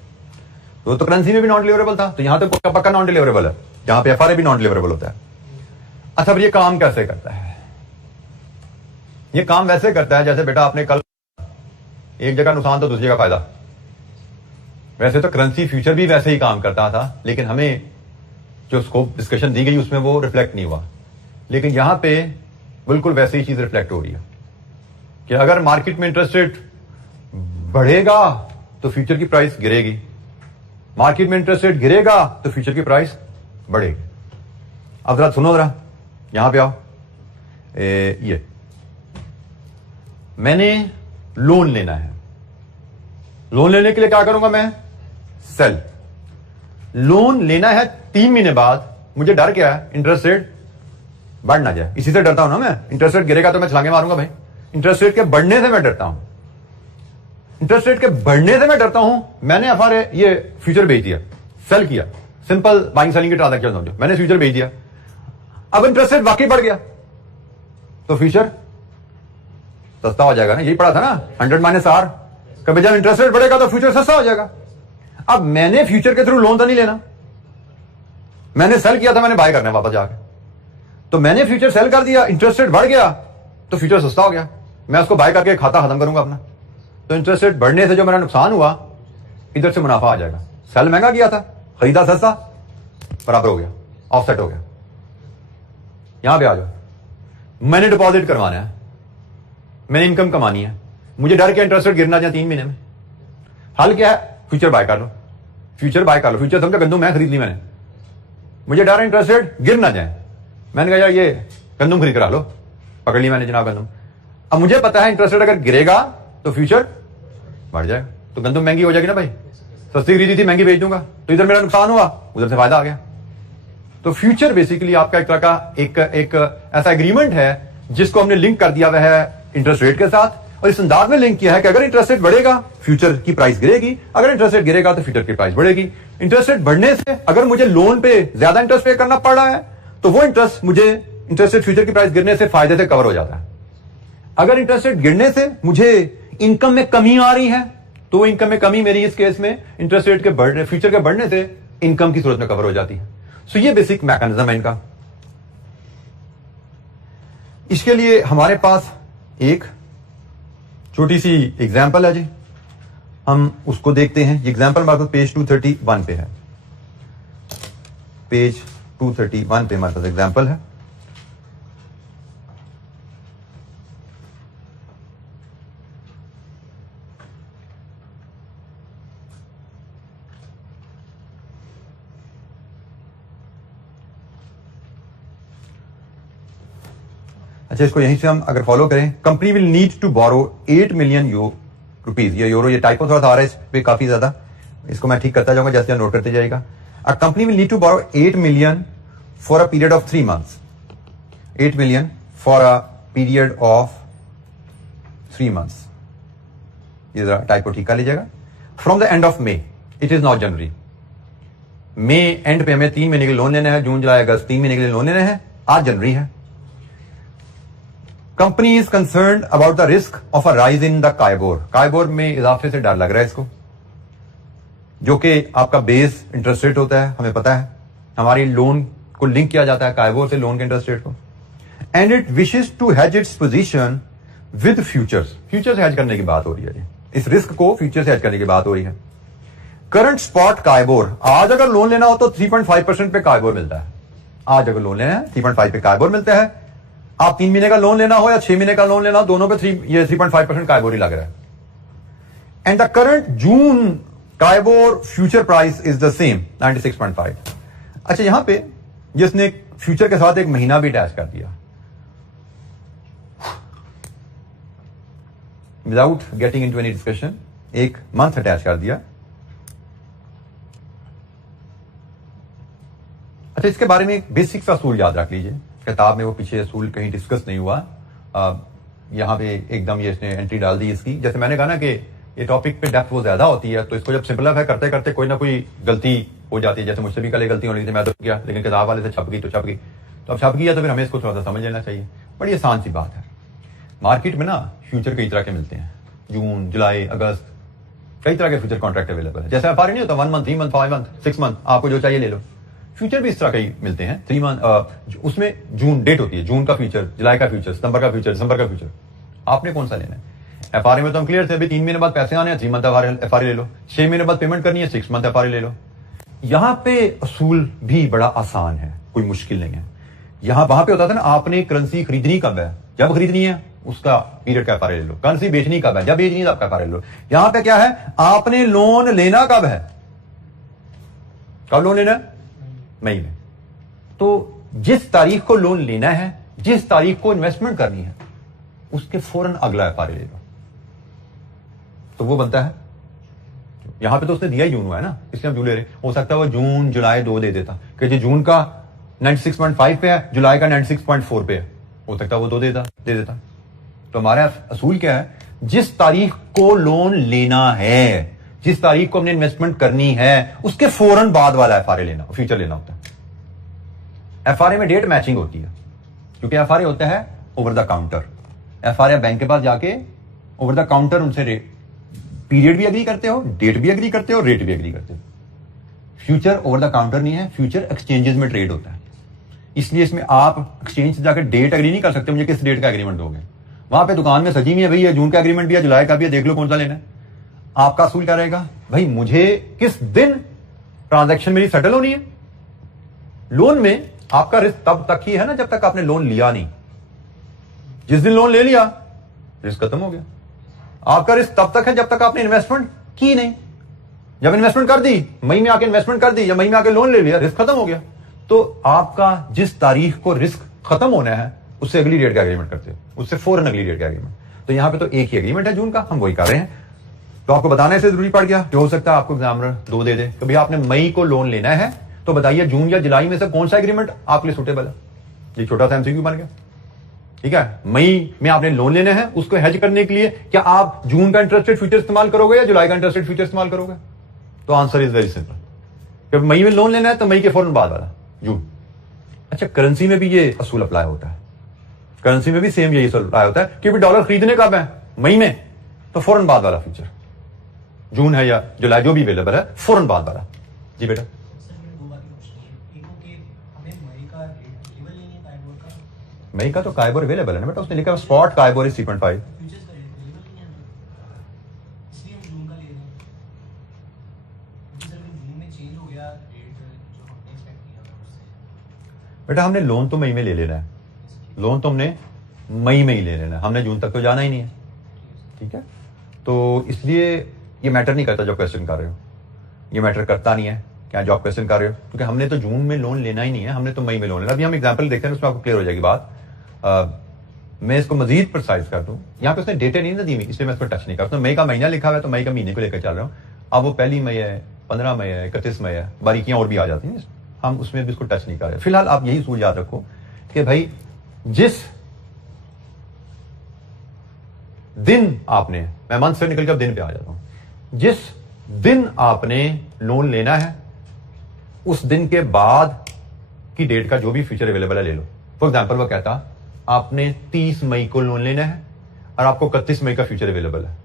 तो करेंसी में भी नॉन डिलीवरेबल था, तो यहां तो पक्का नॉन डिलीवरेबल है, जहां पे एफआरए भी नॉन डिलीवरेबल होता है। अच्छा, अब ये काम कैसे करता है? ये काम वैसे करता है जैसे बेटा आपने कल एक जगह नुकसान तो दूसरी जगह फायदा। वैसे तो करेंसी फ्यूचर भी वैसे ही काम करता था, लेकिन हमें जो स्कोप डिस्कशन दी गई उसमें वो रिफ्लेक्ट नहीं हुआ। लेकिन यहां पे बिल्कुल वैसे ही चीज रिफ्लेक्ट हो रही है कि अगर मार्केट में इंटरेस्ट रेट बढ़ेगा तो फ्यूचर की प्राइस गिरेगी, मार्केट में इंटरेस्ट रेट गिरेगा तो फ्यूचर की प्राइस बढ़ेगी। अब जरा सुनो, जरा यहां पे आओ। ये मैंने लोन लेना है। लोन लेने के लिए क्या करूंगा मैं? सेल। लोन लेना है 3 महीने बाद। मुझे डर क्या है? इंटरेस्ट रेट बढ़ ना जाए, इसी से डरता हूं ना मैं। इंटरेस्ट रेट गिरेगा तो मैं छलांगे मारूंगा भाई। इंटरेस्ट रेट के बढ़ने से मैं डरता हूं, इंटरेस्ट रेट के बढ़ने से मैं डरता हूं। मैंने एफआरए ये फ्यूचर बेच दिया, सेल किया, सिंपल बाइंग सेलिंग की ट्रांजैक्शन समझो। मैंने फ्यूचर बेच दिया, अब इंटरेस्ट रेट वाकई बढ़ गया तो फ्यूचर सस्ता हो जाएगा ना। यही पढ़ा था ना 100 - R, कभी जब इंटरेस्ट रेट बढ़ेगा तो फ्यूचर सस्ता हो जाएगा। अब मैंने फ्यूचर के थ्रू लोन तो नहीं लेना, मैंने सेल किया था, मैंने बाय करना है वापस जाकर। तो मैंने फ्यूचर सेल कर दिया, इंटरेस्ट रेट बढ़ गया तो फ्यूचर सस्ता हो गया, मैं उसको बाय करके खाता खत्म करूंगा अपना। तो इंटरेस्ट रेट बढ़ने से जो मेरा नुकसान हुआ इधर से मुनाफा आ जाएगा। सेल महंगा किया था, खरीदा सस्ता, बराबर हो गया, ऑफसेट हो गया। यहां पे आ जाओ, मैंने डिपॉजिट करवाना है, मैंने इनकम कमानी है, मुझे डर के इंटरेस्ट रेट गिरना चाहिए 3 महीने में। हल क्या है? फ्यूचर बाय कर लो, फ्यूचर बाय कर लो। फ्यूचर समझो गंदम मैं खरीद ली मैंने, मुझे डर है इंटरेस्ट रेट गिर ना जाए, मैंने कहा यार ये गंदम खरीद करा लो, पकड़ ली मैंने जनाब गंदम। अब मुझे पता है इंटरेस्ट रेट अगर गिरेगा तो फ्यूचर बढ़ जाएगा, तो गंदम महंगी हो जाएगी ना भाई, सस्ती खरीदी थी महंगी बेच दूंगा, तो इधर मेरा नुकसान हुआ, उधर से फायदा आ गया। तो फ्यूचर बेसिकली आपका एक तरह का एक ऐसा एग्रीमेंट है जिसको हमने लिंक कर दिया हुआ है इंटरेस्ट रेट के साथ, और इस अंदाज में लिंक किया है कि अगर इंटरेस्ट रेट बढ़ेगा फ्यूचर की प्राइस गिरेगी, अगर इंटरेस्ट रेट गिरेगा तो फ्यूचर की प्राइस बढ़ेगी। इंटरेस्ट रेट बढ़ने से अगर मुझे लोन पे ज्यादा इंटरेस्ट पे करना पड़ रहा है तो वो इंटरेस्ट मुझे इंटरेस्ट रेट फ्यूचर की प्राइस गिरने से फायदे से कवर हो जाता है। अगर इंटरेस्ट रेट गिरने से मुझे इनकम में कमी आ रही है तो इनकम में कमी मेरी इस केस में इंटरेस्ट रेट के बढ़ने, फ्यूचर के बढ़ने से इनकम की सूरत में कवर हो जाती है। सो ये बेसिक मैकेनिज्म है इनका। इसके लिए हमारे पास एक छोटी सी एग्जांपल है जी, हम उसको देखते हैं। एग्जांपल हमारे पास पेज 231 पे है, पेज 231 पे हमारे पास एग्जांपल है। अच्छा, इसको यहीं से हम अगर फॉलो करें, company will need to borrow 8 million rupees, ये यूरो, ये टाइपो थोड़ा सा आ रहा है इस पे काफी ज्यादा, इसको मैं ठीक करता जाऊंगा जैसे नोट करते जाएगा। A company will need to borrow 8 million for a period of 3 months, 8 million for a period of 3 months, ये जरा टाइपो ठीक कर लीजिएगा। From the end of May, it is not January, May end पे हमें 3 महीने के लोन लेना है, जून जुलाई अगस्त 3 महीने के लिए लोन लेना है, आज जनवरी है। Company is concern about the risk of a rise in the KIBOR, KIBOR में इजाफे से डर लग रहा है इसको, जो कि आपका बेस इंटरेस्ट रेट होता है, हमें पता है हमारी लोन को लिंक किया जाता है काइबोर से, लोन के इंटरेस्ट रेट को। And it wishes to hedge its position with futures, future से हैज करने की बात हो रही है, इस रिस्क को फ्यूचर से हैज करने की बात हो रही है। करंट स्पॉट काइबोर, आज अगर लोन लेना हो तो 3.5% पे काइबोर मिलता है, आज अगर लोन लेना है 3.5 पे काइबोर मिलता है। आप 3 महीने का लोन लेना हो या 6 महीने का लोन लेना हो, दोनों पे 3.5% काइबोर ही लग रहा है। And the current June KIBOR future price is the same 96.5। अच्छा, यहां पे जिसने फ्यूचर के साथ एक महीना भी अटैच कर दिया without getting into any discussion, एक मंथ अटैच कर दिया। अच्छा, इसके बारे में एक बेसिक सा असूल याद रख लीजिए, किताब में वो पीछे असूल कहीं डिस्कस नहीं हुआ, यहां पे एकदम ये इसने एंट्री डाल दी इसकी। जैसे मैंने कहा ना कि ये टॉपिक पे डेप्थ वो ज्यादा होती है, तो इसको जब सिंपलीफाई करते करते कोई ना कोई गलती हो जाती है। जैसे मुझसे भी कल गलती होनी थी, मैं तो किया, लेकिन किताब वाले से छप गई तो छप गई, तो अब छप गई है तो फिर हमें इसको थोड़ा सा समझ लेना चाहिए। बड़ी आसान सी बात है। मार्केट में ना फ्यूचर कई तरह के मिलते हैं, जून जुलाई अगस्त, कई तरह के फ्यूचर कॉन्ट्रैक्ट अवेलेबल है। जैसे व्यापारी नहीं होता 1 मंथ 3 मंथ 5 मंथ 6 मंथ, आपको जो चाहिए ले लो। फ्यूचर भी इस तरह के ही मिलते हैं, 3 मंथ, उसमें जून डेट होती है, जून का फ्यूचर, जुलाई का फ्यूचर, सितंबर का फ्यूचर, दिसंबर का फ्यूचर, आपने कौन सा लेना है। एफआरए में तो हम क्लियर थे, अभी 3 महीने बाद पैसे आने हैं, 3 मंथ एफआरए ले लो, 6 महीने बाद पेमेंट करनी है, 6 मंथ एफआरए ले लो। यहां पे असूल भी बड़ा आसान है, कोई मुश्किल नहीं है। यहां वहां पे होता था ना, आपने करेंसी खरीदनी कब है, जब खरीदनी है उसका पीरियड का एफआरए ले लो, करेंसी बेचनी कब है, जब बेचनी है आपका एफआरए ले लो। यहां पे क्या है, आपने लोन लेना कब है, कब लोन लेना है, मई में। तो जिस तारीख को लोन लेना है, जिस तारीख को इन्वेस्टमेंट करनी है, उसके फौरन अगला एफआरए ले लो, तो वो बनता है। यहां पे तो उसने दिया ही जून हुआ है ना, इसलिए हम जून ले रहे। हो सकता है वो जून जुलाई 2 दे देता कि जो जून का 96.5 पे है, जुलाई का 96.4 पे है, हो सकता है वो 2 दे देता। तो हमारा असूल क्या है, जिस तारीख को लोन लेना है, जिस तारीख को हमने इन्वेस्टमेंट करनी है, उसके फौरन बाद वाला एफआरए लेना, फ्यूचर लेना होता है। एफआरए में डेट मैचिंग होती है, क्योंकि एफआरए होता है over the counter. FRA bank के पास जाके ओवर द काउंटर उनसे रेट, पीरियड भी एग्री करते हो, डेट भी एग्री करते हो, रेट भी एग्री करते हो। फ्यूचर ओवर द काउंटर नहीं है, फ्यूचर एक्सचेंजेस में ट्रेड होता है, इसलिए इसमें आप एक्सचेंज से जाकर डेट एग्री नहीं कर सकते, मुझे किस डेट का एग्रीमेंट दोगे। वहां पे दुकान में सजी हुई है, भैया जून का एग्रीमेंट भी है, जुलाई का भी है, देख लो कौन सा लेना है। आपका असूल क्या रहेगा? भाई मुझे किस दिन ट्रांजैक्शन मेरी सेटल होनी है। लोन में आपका रिस्क तब तक ही है ना जब तक आपने लोन लिया नहीं। जिस दिन लोन ले लिया रिस्क खत्म हो गया। आपका रिस्क तब तक है जब तक आपने इन्वेस्टमेंट की नहीं। जब इन्वेस्टमेंट कर दी, मई में आके इन्वेस्टमेंट कर दी या मई में आके लोन ले लिया, रिस्क खत्म हो गया। तो आपका जिस तारीख को रिस्क खत्म होना है उससे अगली डेट का एग्रीमेंट करते हो, उससे फौरन अगली डेट का एग्रीमेंट। तो यहां पे तो एक ही एग्रीमेंट है जून का, हम वही कर रहे हैं। तो आपको बताने से जरूरी पड़ गया कि हो सकता है आपको एग्जामिनर 2 दे दे कि भाई आपने मई को लोन लेना है, तो बताइए जून या जुलाई में से कौन सा एग्रीमेंट आपके लिए सुटेबल है। ये छोटा सा एमसीक्यू बन गया। ठीक है, मई में आपने लोन लेना है, उसको हेज करने के लिए क्या आप जून का इंटरेस्ट रेट फ्यूचर इस्तेमाल करोगे या जुलाई का इंटरेस्ट रेट फ्यूचर इस्तेमाल करोगे? तो आंसर इज वेरी सिंपल। जब मई में लोन लेना है तो मई के फौरन बाद वाला जून। अच्छा, करेंसी में भी ये असूल अप्लाई होता है। करेंसी में भी सेम यही असूल अप्लाई होता है कि डॉलर खरीदने कब है? मई में, तो फौरन बाद वाला फ्यूचर, जून है या जुलाई जो भी अवेलेबल है, फौरन बाद वाला। जी बेटा, मई का तो काइबोर अवेलेबल है ना बेटा, उसने लिखा है स्पॉट काइबोर इज 3.5। बेटा हमने लोन तो मई में ले लेना है, लोन तो हमने मई में ही ले लेना है, हमने जून तक तो जाना ही नहीं है। ठीक है, तो इसलिए ये मैटर नहीं करता जो क्वेश्चन कर रहे हो, ये मैटर करता नहीं है क्या जो आप क्वेश्चन कर रहे हो, क्योंकि हमने तो जून में लोन लेना ही नहीं है, हमने तो मई में लोन लेना। अभी हम एग्जांपल देखते हैं उसमें आपको क्लियर हो जाएगी बात। मैं इसको मजीद प्रिसाइज कर दूं, यहाँ पे उसने डेटें नहीं ना दी हुई, इसलिए मैं इसको टच नहीं करता। मई का महीना लिखा हुआ है तो मई का महीने को लेकर चल रहा हूँ। अब वो 1 मई है, 15 मई है, 31 मई है, बारीकियां और भी आ जाती हैं, हम उसमें भी इसको टच नहीं कर रहे। फिलहाल आप यही सूझ याद रखो कि भाई जिस दिन आपने, मैं मंथ से निकल कर दिन पे आ जाता हूं, जिस दिन आपने लोन लेना है उस दिन के बाद की डेट का जो भी फ्यूचर अवेलेबल है ले लो। फॉर एग्जाम्पल वो कहता आपने 30 मई को लोन लेना है और आपको 31 मई का फ्यूचर अवेलेबल है।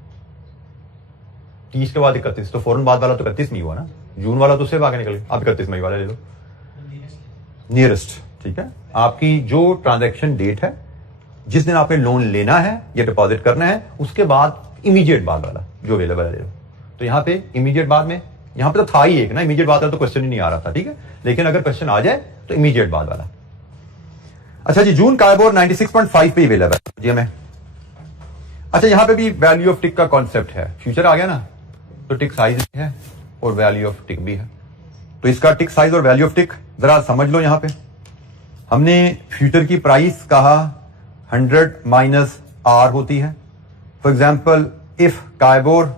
30 के बाद 31, तो फौरन बाद वाला तो 31 मई हुआ ना, जून वाला तो उससे आगे निकल गया, आप 31 मई वाला ले लो नियरेस्ट। ठीक है, आपकी जो ट्रांजैक्शन डेट है जिस दिन आपने लोन लेना है या डिपॉजिट करना है उसके बाद इमीडिएट बाद वाला जो अवेलेबल है ले लो। तो यहां पे इमीडिएट बाद में, यहां पे तो था ही एक ना, इमीडिएट बाद वाला तो क्वेश्चन ही नहीं आ रहा था। ठीक है, लेकिन अगर क्वेश्चन आ जाए तो इमीडिएट बाद वाला। अच्छा जी, जून काइबोर 96.5 पे अवेलेबल जी हमें। अच्छा, यहां पे भी वैल्यू ऑफ टिक का कॉन्सेप्ट है, फ्यूचर आ गया ना, तो टिक साइज है और वैल्यू ऑफ टिक भी है। तो इसका टिक साइज और वैल्यू ऑफ टिक जरा समझ लो। यहां पे हमने फ्यूचर की प्राइस कहा 100 माइनस आर होती है। For example if KIBOR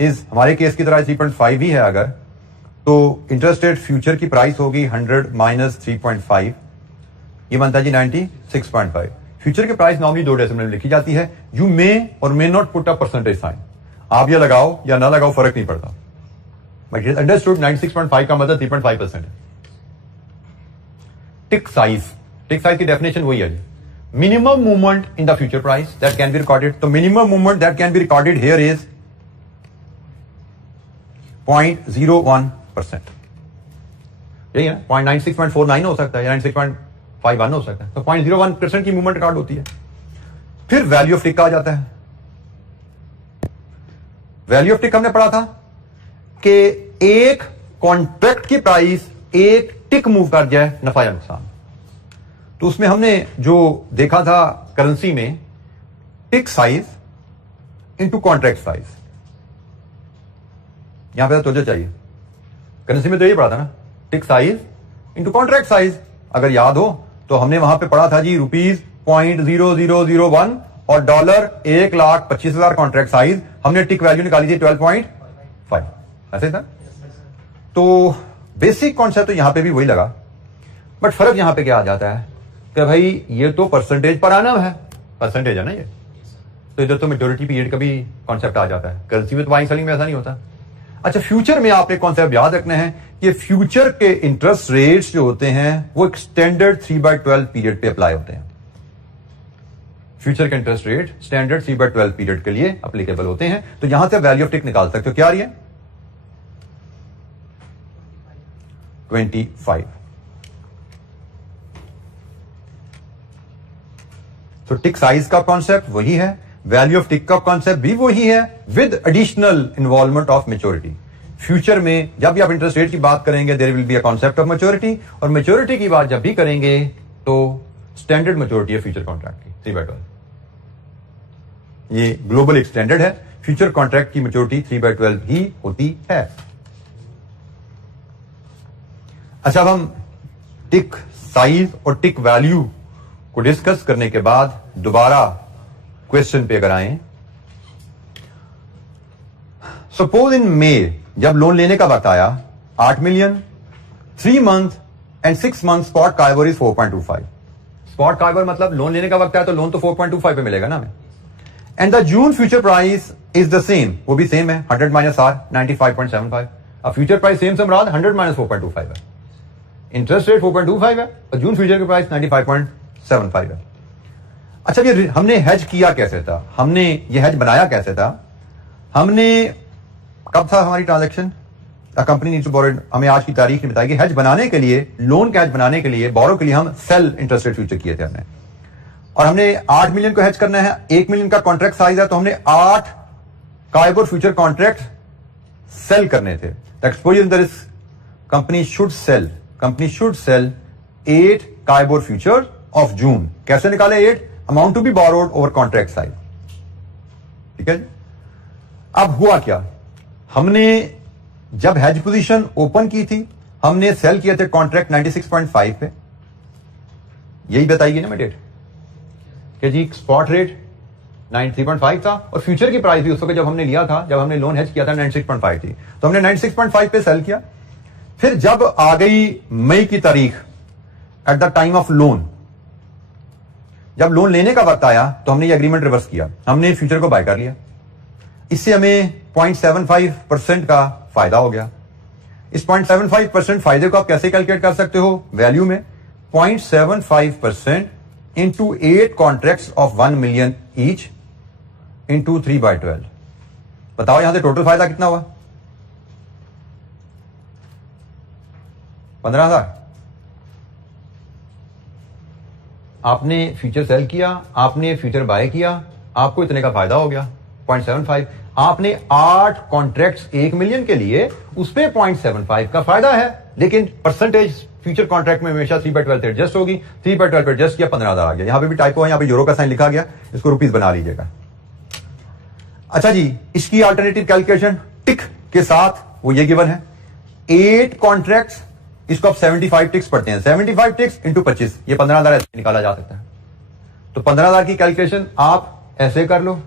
is, हमारे केस की तरह 3.5 ही है अगर, तो इंटरेस्ट रेट फ्यूचर की प्राइस होगी 100 माइनस 3.5, ये बनता है जी 96.5। फ्यूचर की प्राइस नॉर्मली 2 डेसिमल में लिखी जाती है। यू मे और may not put a percentage sign, आप ये लगाओ या ना लगाओ फर्क नहीं पड़ता, बट इट अंडरस्टूड 96.5 का मतलब 3.5% है। टिक साइज, टिक साइज की डेफिनेशन वही है जी, minimum movement in the future price that can be recorded. तो minimum movement that can be recorded here is 0.01%, यही है, 0.9649 हो सकता है या 96.51 हो सकता है। तो 0.01% की मूवमेंट रिकॉर्ड होती है। फिर वैल्यू ऑफ टिक आ जाता है। वैल्यू ऑफ टिक हमने पढ़ा था कि एक कॉन्ट्रैक्ट की प्राइस एक टिक मूव कर जाए नफा या नुकसान। तो उसमें हमने जो देखा था करेंसी में, टिक साइज इनटू कॉन्ट्रैक्ट साइज, यहां पे तो चाहिए। करेंसी में तो यही पढ़ा था ना, टिक साइज इनटू कॉन्ट्रैक्ट साइज। अगर याद हो तो हमने वहां पे पढ़ा था जी ₹0.0001 और $1,25,000 कॉन्ट्रैक्ट साइज, हमने टिक वैल्यू निकाली थी 12.5, ऐसे था। तो बेसिक कॉन्सेप्ट तो यहां पे भी वही लगा, बट फर्क यहां पे क्या आ जाता है कि भाई ये तो परसेंटेज पर आना है, परसेंटेज है ना ये, तो इधर तो मेजोरिटी पीरियड का भी कॉन्सेप्ट आ जाता है। करेंसी में तो बाइंग सेलिंग में ऐसा नहीं होता। अच्छा, फ्यूचर में आपने कॉन्सेप्ट याद रखना है कि फ्यूचर के इंटरेस्ट रेट्स जो होते हैं वो एक स्टैंडर्ड 3/12 पीरियड पे अप्लाई होते हैं। फ्यूचर के इंटरेस्ट रेट स्टैंडर्ड 3/12 पीरियड के लिए अप्लीकेबल होते हैं। तो यहां से वैल्यू ऑफ टिक निकाल सकते हो, क्या आ रही है 25। तो टिक साइज का कॉन्सेप्ट वही है, वैल्यू ऑफ टिक का कॉन्सेप्ट भी वही है with additional involvement of maturity. Future में जब भी आप इंटरेस्ट रेट की बात करेंगे there will be a concept of maturity, और मेच्योरिटी की बात जब भी करेंगे तो स्टैंडर्ड मेच्योरिटी है फ्यूचर कॉन्ट्रैक्ट की 3/12। ये ग्लोबल एक स्टैंडर्ड है, फ्यूचर कॉन्ट्रैक्ट की मेच्योरिटी 3/12 ही होती है। अच्छा, अब हम टिक साइज और टिक वैल्यू को डिस्कस करने के बाद दोबारा क्वेश्चन पे अगर आए, सपोज इन मे जब लोन लेने का वक्त आया 8 million, 3 month and 6 month spot काइबर is 4.25। Spot काइबर मतलब लोन लेने का वक्त आया तो लोन तो 4.25 पे मिलेगा ना हमें। And the June future price is the same, वो भी सेम है 100 माइनस आर 95.75। अब फ्यूचर प्राइस सेम से मुराद 100 माइनस 4.25 है, इंटरेस्ट रेट 4.25 है और जून फ्यूचर की प्राइस 95.75 है। अच्छा, ये हमने हेज किया कैसे था, हमने ये हेज बनाया कैसे था, हमने कब था हमारी transaction, company needs to borrow, हमें आज की तारीख नहीं बताएगी। हेज बनाने के लिए, लोन का हेज बनाने के लिए, बोरो के लिए हम सेल इंटरेस्ट रेट फ्यूचर किए थे हमने, और हमने 8 मिलियन को हेज करना है, 1 मिलियन का कॉन्ट्रैक्ट साइज है तो हमने 8 काइबर फ्यूचर कॉन्ट्रैक्ट सेल करने थे। The exposure in the risk, company should sell 8 KIBOR future of June. कैसे निकाले 8? Amount to be borrowed over contract size. ठीक है जी। अब हुआ क्या, हमने जब हेज पोजीशन ओपन की थी हमने सेल किए थे कॉन्ट्रैक्ट 96.5 पे, यही बताइए ना मैं डेट कि जी स्पॉट रेट 93.5 था और फ्यूचर की प्राइस भी उस वक्त जब हमने लिया था, जब हमने लोन हेज किया था 96.5 थी, तो हमने 96.5 पे सेल किया। फिर जब आ गई मई की तारीख, at the time of loan, जब लोन लेने का वक्त आया तो हमने ये एग्रीमेंट रिवर्स किया, हमने फ्यूचर को बाय कर लिया। इससे हमें 0.75% का फायदा हो गया। इस 0.75% फायदे को आप कैसे कैलकुलेट कर सकते हो वैल्यू में, 0.75% into 8 contracts of 1 million each into 3/12। बताओ यहां से टोटल फायदा कितना हुआ? 15,000। आपने फ्यूचर सेल किया, आपने फ्यूचर बाय किया, आपको इतने का फायदा हो गया 0.75। आपने 8 कॉन्ट्रैक्ट्स 1 मिलियन के लिए, उस पे 0.75 का फायदा है, लेकिन परसेंटेज फ्यूचर कॉन्ट्रैक्ट में हमेशा 3/12 से एडजस्ट होगी। 3/12 पे एडजस्ट किया, 15,000 आ गया। यहां पे भी टाइपो है, यहां पे यूरो का साइन लिखा गया, इसको रुपीस बना लीजिएगा। अच्छा जी, इसकी अल्टरनेटिव कैलकुलेशन टिक के साथ वो ये गिवन है 8 कॉन्ट्रैक्ट्स, इसको आप 75 टिक्स पढ़ते हैं, 75 टिक्स इंटू 25, ये 15,000 ऐसे निकाला जा सकता है। तो 15,000 की कैलकुलेशन आप ऐसे कर लो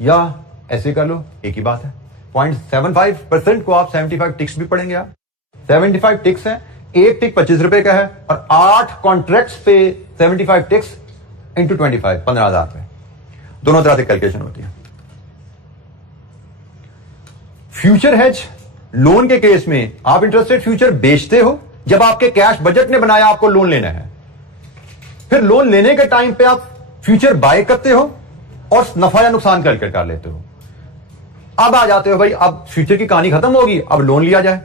या ऐसे कर लो, एक ही बात है। 0.75% को आप 75 टिक्स भी पढ़ेंगे आप, 75 टिक्स है, एक टिक 25 रुपए का है और 8 कॉन्ट्रैक्ट्स पे 75 टिक्स इंटू 25, 15,000 पे। दोनों तरह से कैलकुलेशन होती है। फ्यूचर हेज, लोन के केस में आप इंटरेस्ट रेट फ्यूचर बेचते हो जब आपके कैश बजट ने बनाया आपको लोन लेना है, फिर लोन लेने के टाइम पे आप फ्यूचर बाय करते हो और नफा या नुकसान कैलकुलेट कर लेते हो। अब आ जाते हो भाई, अब फ्यूचर की कहानी खत्म होगी, अब लोन लिया जाए।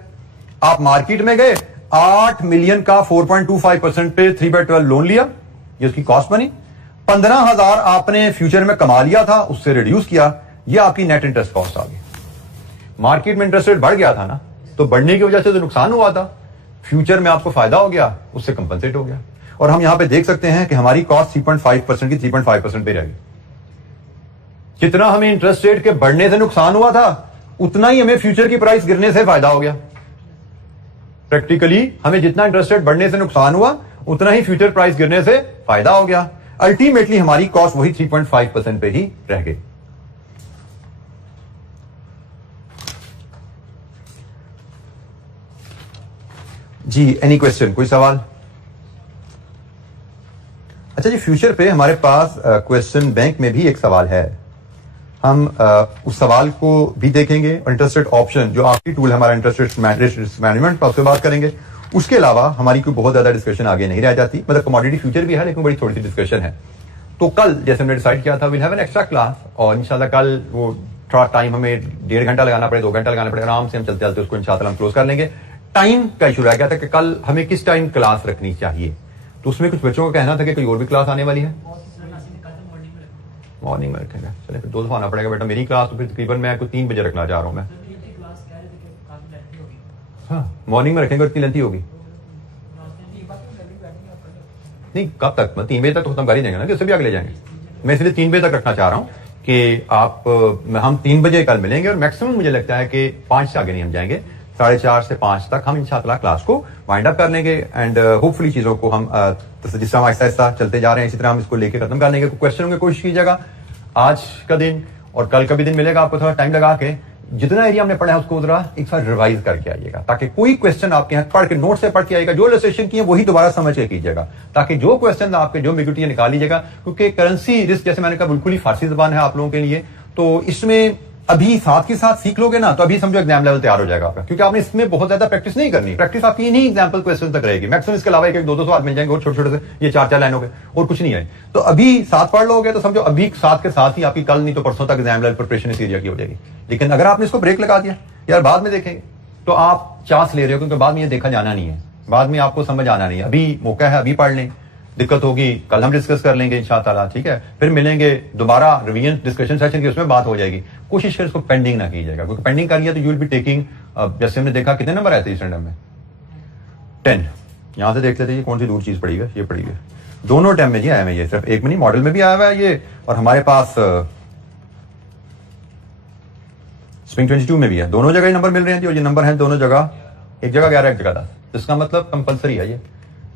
आप मार्केट में गए, 8 मिलियन का 4.25% पे 3/12 लोन लिया, ये उसकी कॉस्ट बनी। 15,000 आपने फ्यूचर में कमा लिया था, उससे रिड्यूस किया, ये आपकी नेट इंटरेस्ट कॉस्ट आ गई। मार्केट में इंटरेस्ट रेट बढ़ गया था ना, तो बढ़ने की वजह से जो नुकसान हुआ था, फ्यूचर में आपको फायदा हो गया, उससे कंपनसेट हो गया। और हम यहां पे देख सकते हैं कि हमारी कॉस्ट 3.5% की 3.5% पे रहेगी। जितना हमें इंटरेस्ट रेट के बढ़ने से नुकसान हुआ था, उतना ही हमें फ्यूचर की प्राइस गिरने से फायदा हो गया। प्रैक्टिकली हमें जितना इंटरेस्ट रेट बढ़ने से नुकसान हुआ, उतना ही फ्यूचर प्राइस गिरने से फायदा हो गया। अल्टीमेटली हमारी कॉस्ट वही 3.5% पे ही रह गई। जी, एनी क्वेश्चन, कोई सवाल? अच्छा जी, फ्यूचर पे हमारे पास क्वेश्चन बैंक में भी एक सवाल है, हम उस सवाल को भी देखेंगे। और इंटरेस्ट रेट ऑप्शन जो आखिरी टूल है हमारा इंटरेस्ट रेट मैनेजमेंट का, उससे बात करेंगे। उसके अलावा हमारी कोई बहुत ज्यादा डिस्कशन आगे नहीं रह जाती, मतलब कमोडिटी फ्यूचर भी है लेकिन बड़ी थोड़ी सी डिस्कशन है। तो कल जैसे हमने डिसाइड किया था, will have an extra class, और इंशाल्लाह कल वो थोड़ा टाइम हमें 1.5 घंटा लगाना पड़े, 2 घंटा लगाना पड़े, आराम से हम चलते चलते उसको इंशाल्लाह हम क्लोज कर लेंगे। टाइम का इशू रह गया था कि कल हमें किस टाइम क्लास रखनी चाहिए, तो उसमें कुछ बच्चों का कहना था कि कोई और भी क्लास आने वाली है। मॉर्निंग में रखेंगे, चले फिर 2 दफा आना पड़ेगा बेटा मेरी क्लास, तो फिर तकरीबन मैं को 3 बजे रखना चाह रहा हूँ मैं। हाँ मॉर्निंग में रखेंगे और इतनी लेंथी होगी नहीं, कब तक? मैं 3 बजे तक तो खत्म कर ही देंगे ना, कि उससे भी आगे ले जाएंगे। मैं इसलिए 3 बजे तक रखना चाह रहा हूँ कि आप हम 3 बजे कल मिलेंगे और मैक्सिमम मुझे लगता है कि 5 से आगे नहीं हम जाएंगे, 4:30 से 5 तक हम इंशाअल्लाह क्लास को वाइंड अप कर लेंगे एंड होपफुली चीजों को हम जिस तरह आहिस्ता आहिस्ता चलते जा रहे हैं इसी तरह हम इसको लेके खत्म कर लेंगे। क्वेश्चन में कोशिश कीजिएगा आज का दिन और कल का भी दिन मिलेगा आपको, थोड़ा टाइम लगा के जितना एरिया हमने पढ़ा है उसको जरा एक साथ रिवाइज करके आइएगा, ताकि कोई क्वेश्चन आपके यहाँ पढ़ के नोट से पढ़ के आएगा, जो इलस्ट्रेशन की है वही दोबारा समझ के कीजिएगा, ताकि जो क्वेश्चन आपके जो एम्बिग्यूटी निकाल लीजिएगा। क्योंकि करेंसी रिस्क जैसे मैंने कहा बिल्कुल ही फारसी जबान है आप लोगों के लिए, तो इसमें अभी साथ के साथ सीख लोगे ना तो अभी समझो एग्जाम लेवल तैयार हो जाएगा आपका, क्योंकि आपने इसमें बहुत ज्यादा प्रैक्टिस नहीं करनी। प्रैक्टिस आपकी नहीं एग्जाम्पल क्वेश्चन तक रहेगी, मैक्सिमम इसके अलावा 1-2 सवाल मिल जाएंगे और छोटे छोटे से ये 4-4 लाइनों के और कुछ नहीं है। तो अभी साथ पढ़ लोगे तो समझो अभी साथ के साथ ही आपकी कल नहीं तो परसों तक एग्जाम लेवल प्रिपरेशन इस एरिया की हो जाएगी। लेकिन अगर आपने इसको ब्रेक लगा दिया यार बाद में देखेंगे तो आप चांस ले रहे हो, क्योंकि बाद में ये देखा जाना नहीं है, बाद में आपको समझ आना नहीं है। अभी मौका है, अभी पढ़ लें, दिक्कत होगी कल हम डिस्कस कर लेंगे इंशाअल्लाह, ठीक है। फिर मिलेंगे दोबारा रिवीजन डिस्कशन सेशन की, उसमें बात हो जाएगी। कोशिश कर इसको पेंडिंग ना कीजिएगा, क्योंकि पेंडिंग करिए तो यू विल बी टेकिंग, जैसे हमने देखा कितने नंबर आए थे इस स्टैंडर्ड में 10। यहां से देख लेते हैं कौन सी दूर चीज पड़ी है, ये पड़ी है दोनों टाइम में जी आया है, ये सिर्फ एक में नहीं मॉडल में भी आया हुआ है ये, और हमारे पास स्प्रिंग 22 में भी है, दोनों जगह ही नंबर मिल रहे हैं जी। और ये नंबर है दोनों जगह, एक जगह 11 एक जगह 10, इसका मतलब कंपलसरी है ये,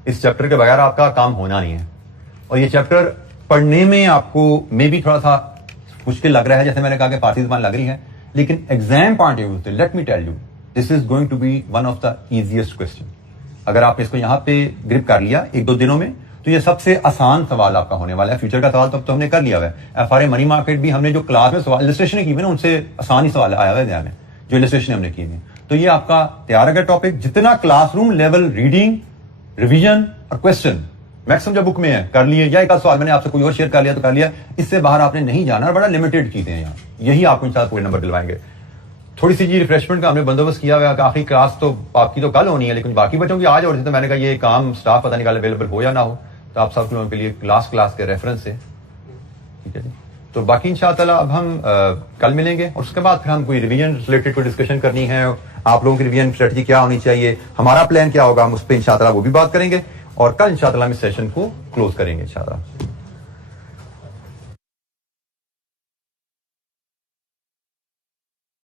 इस चैप्टर के बगैर आपका काम होना नहीं है। और ये चैप्टर पढ़ने में आपको मे भी थोड़ा सा मुश्किल लग रहा है, जैसे मैंने कहा कि फारसी ज़बान लग रही है, लेकिन एग्जाम पॉइंट ऑफ व्यू से let me tell you this is going to be one of the easiest question. अगर आपने इसको यहाँ पे ग्रिप कर लिया 1-2 दिनों में तो ये सबसे आसान सवाल आपका होने वाला है। फ्यूचर का सवाल तो हमने कर लिया हुआ है, FRA मनी मार्केट भी हमने जो क्लास में सवाल इलस्ट्रेशन की हुई ना उनसे आसान ही सवाल आया हुआ है ध्यान में, जो इलस्ट्रेशन हमने किए हैं। तो ये आपका तैयार है टॉपिक, जितना क्लासरूम लेवल रीडिंग रिवीजन और क्वेश्चन मैक्सिमम जो बुक में है कर लिए, या एक आध सवाल मैंने आपसे कोई और शेयर कर लिया तो कर लिया, इससे बाहर आपने नहीं जाना। बड़ा लिमिटेड चीजें हैं यहाँ, यही आपको इंशाल्लाह पूरे नंबर दिलवाएंगे। थोड़ी सी जी रिफ्रेशमेंट का हमने बंदोबस्त किया हुआ है, आखिरी क्लास तो आपकी तो कल होनी है लेकिन बाकी बच्चों की आज हो रही थी, तो मैंने कहा ये काम स्टाफ पता निकाल अवेलेबल हो या ना हो, तो आप सब लोगों के लिए क्लास के रेफरेंस से, ठीक है जी। तो बाकी इंशाअल्लाह अब हम कल मिलेंगे और उसके बाद फिर हम कोई रिवीजन रिलेटेड कोई डिस्कशन करनी है, आप लोगों की रिवीजन स्ट्रेटजी क्या होनी चाहिए, हमारा प्लान क्या होगा, हम उस पर इंशाअल्लाह वो भी बात करेंगे और कल इंशाअल्लाह हम इस सेशन को क्लोज करेंगे इंशाअल्लाह।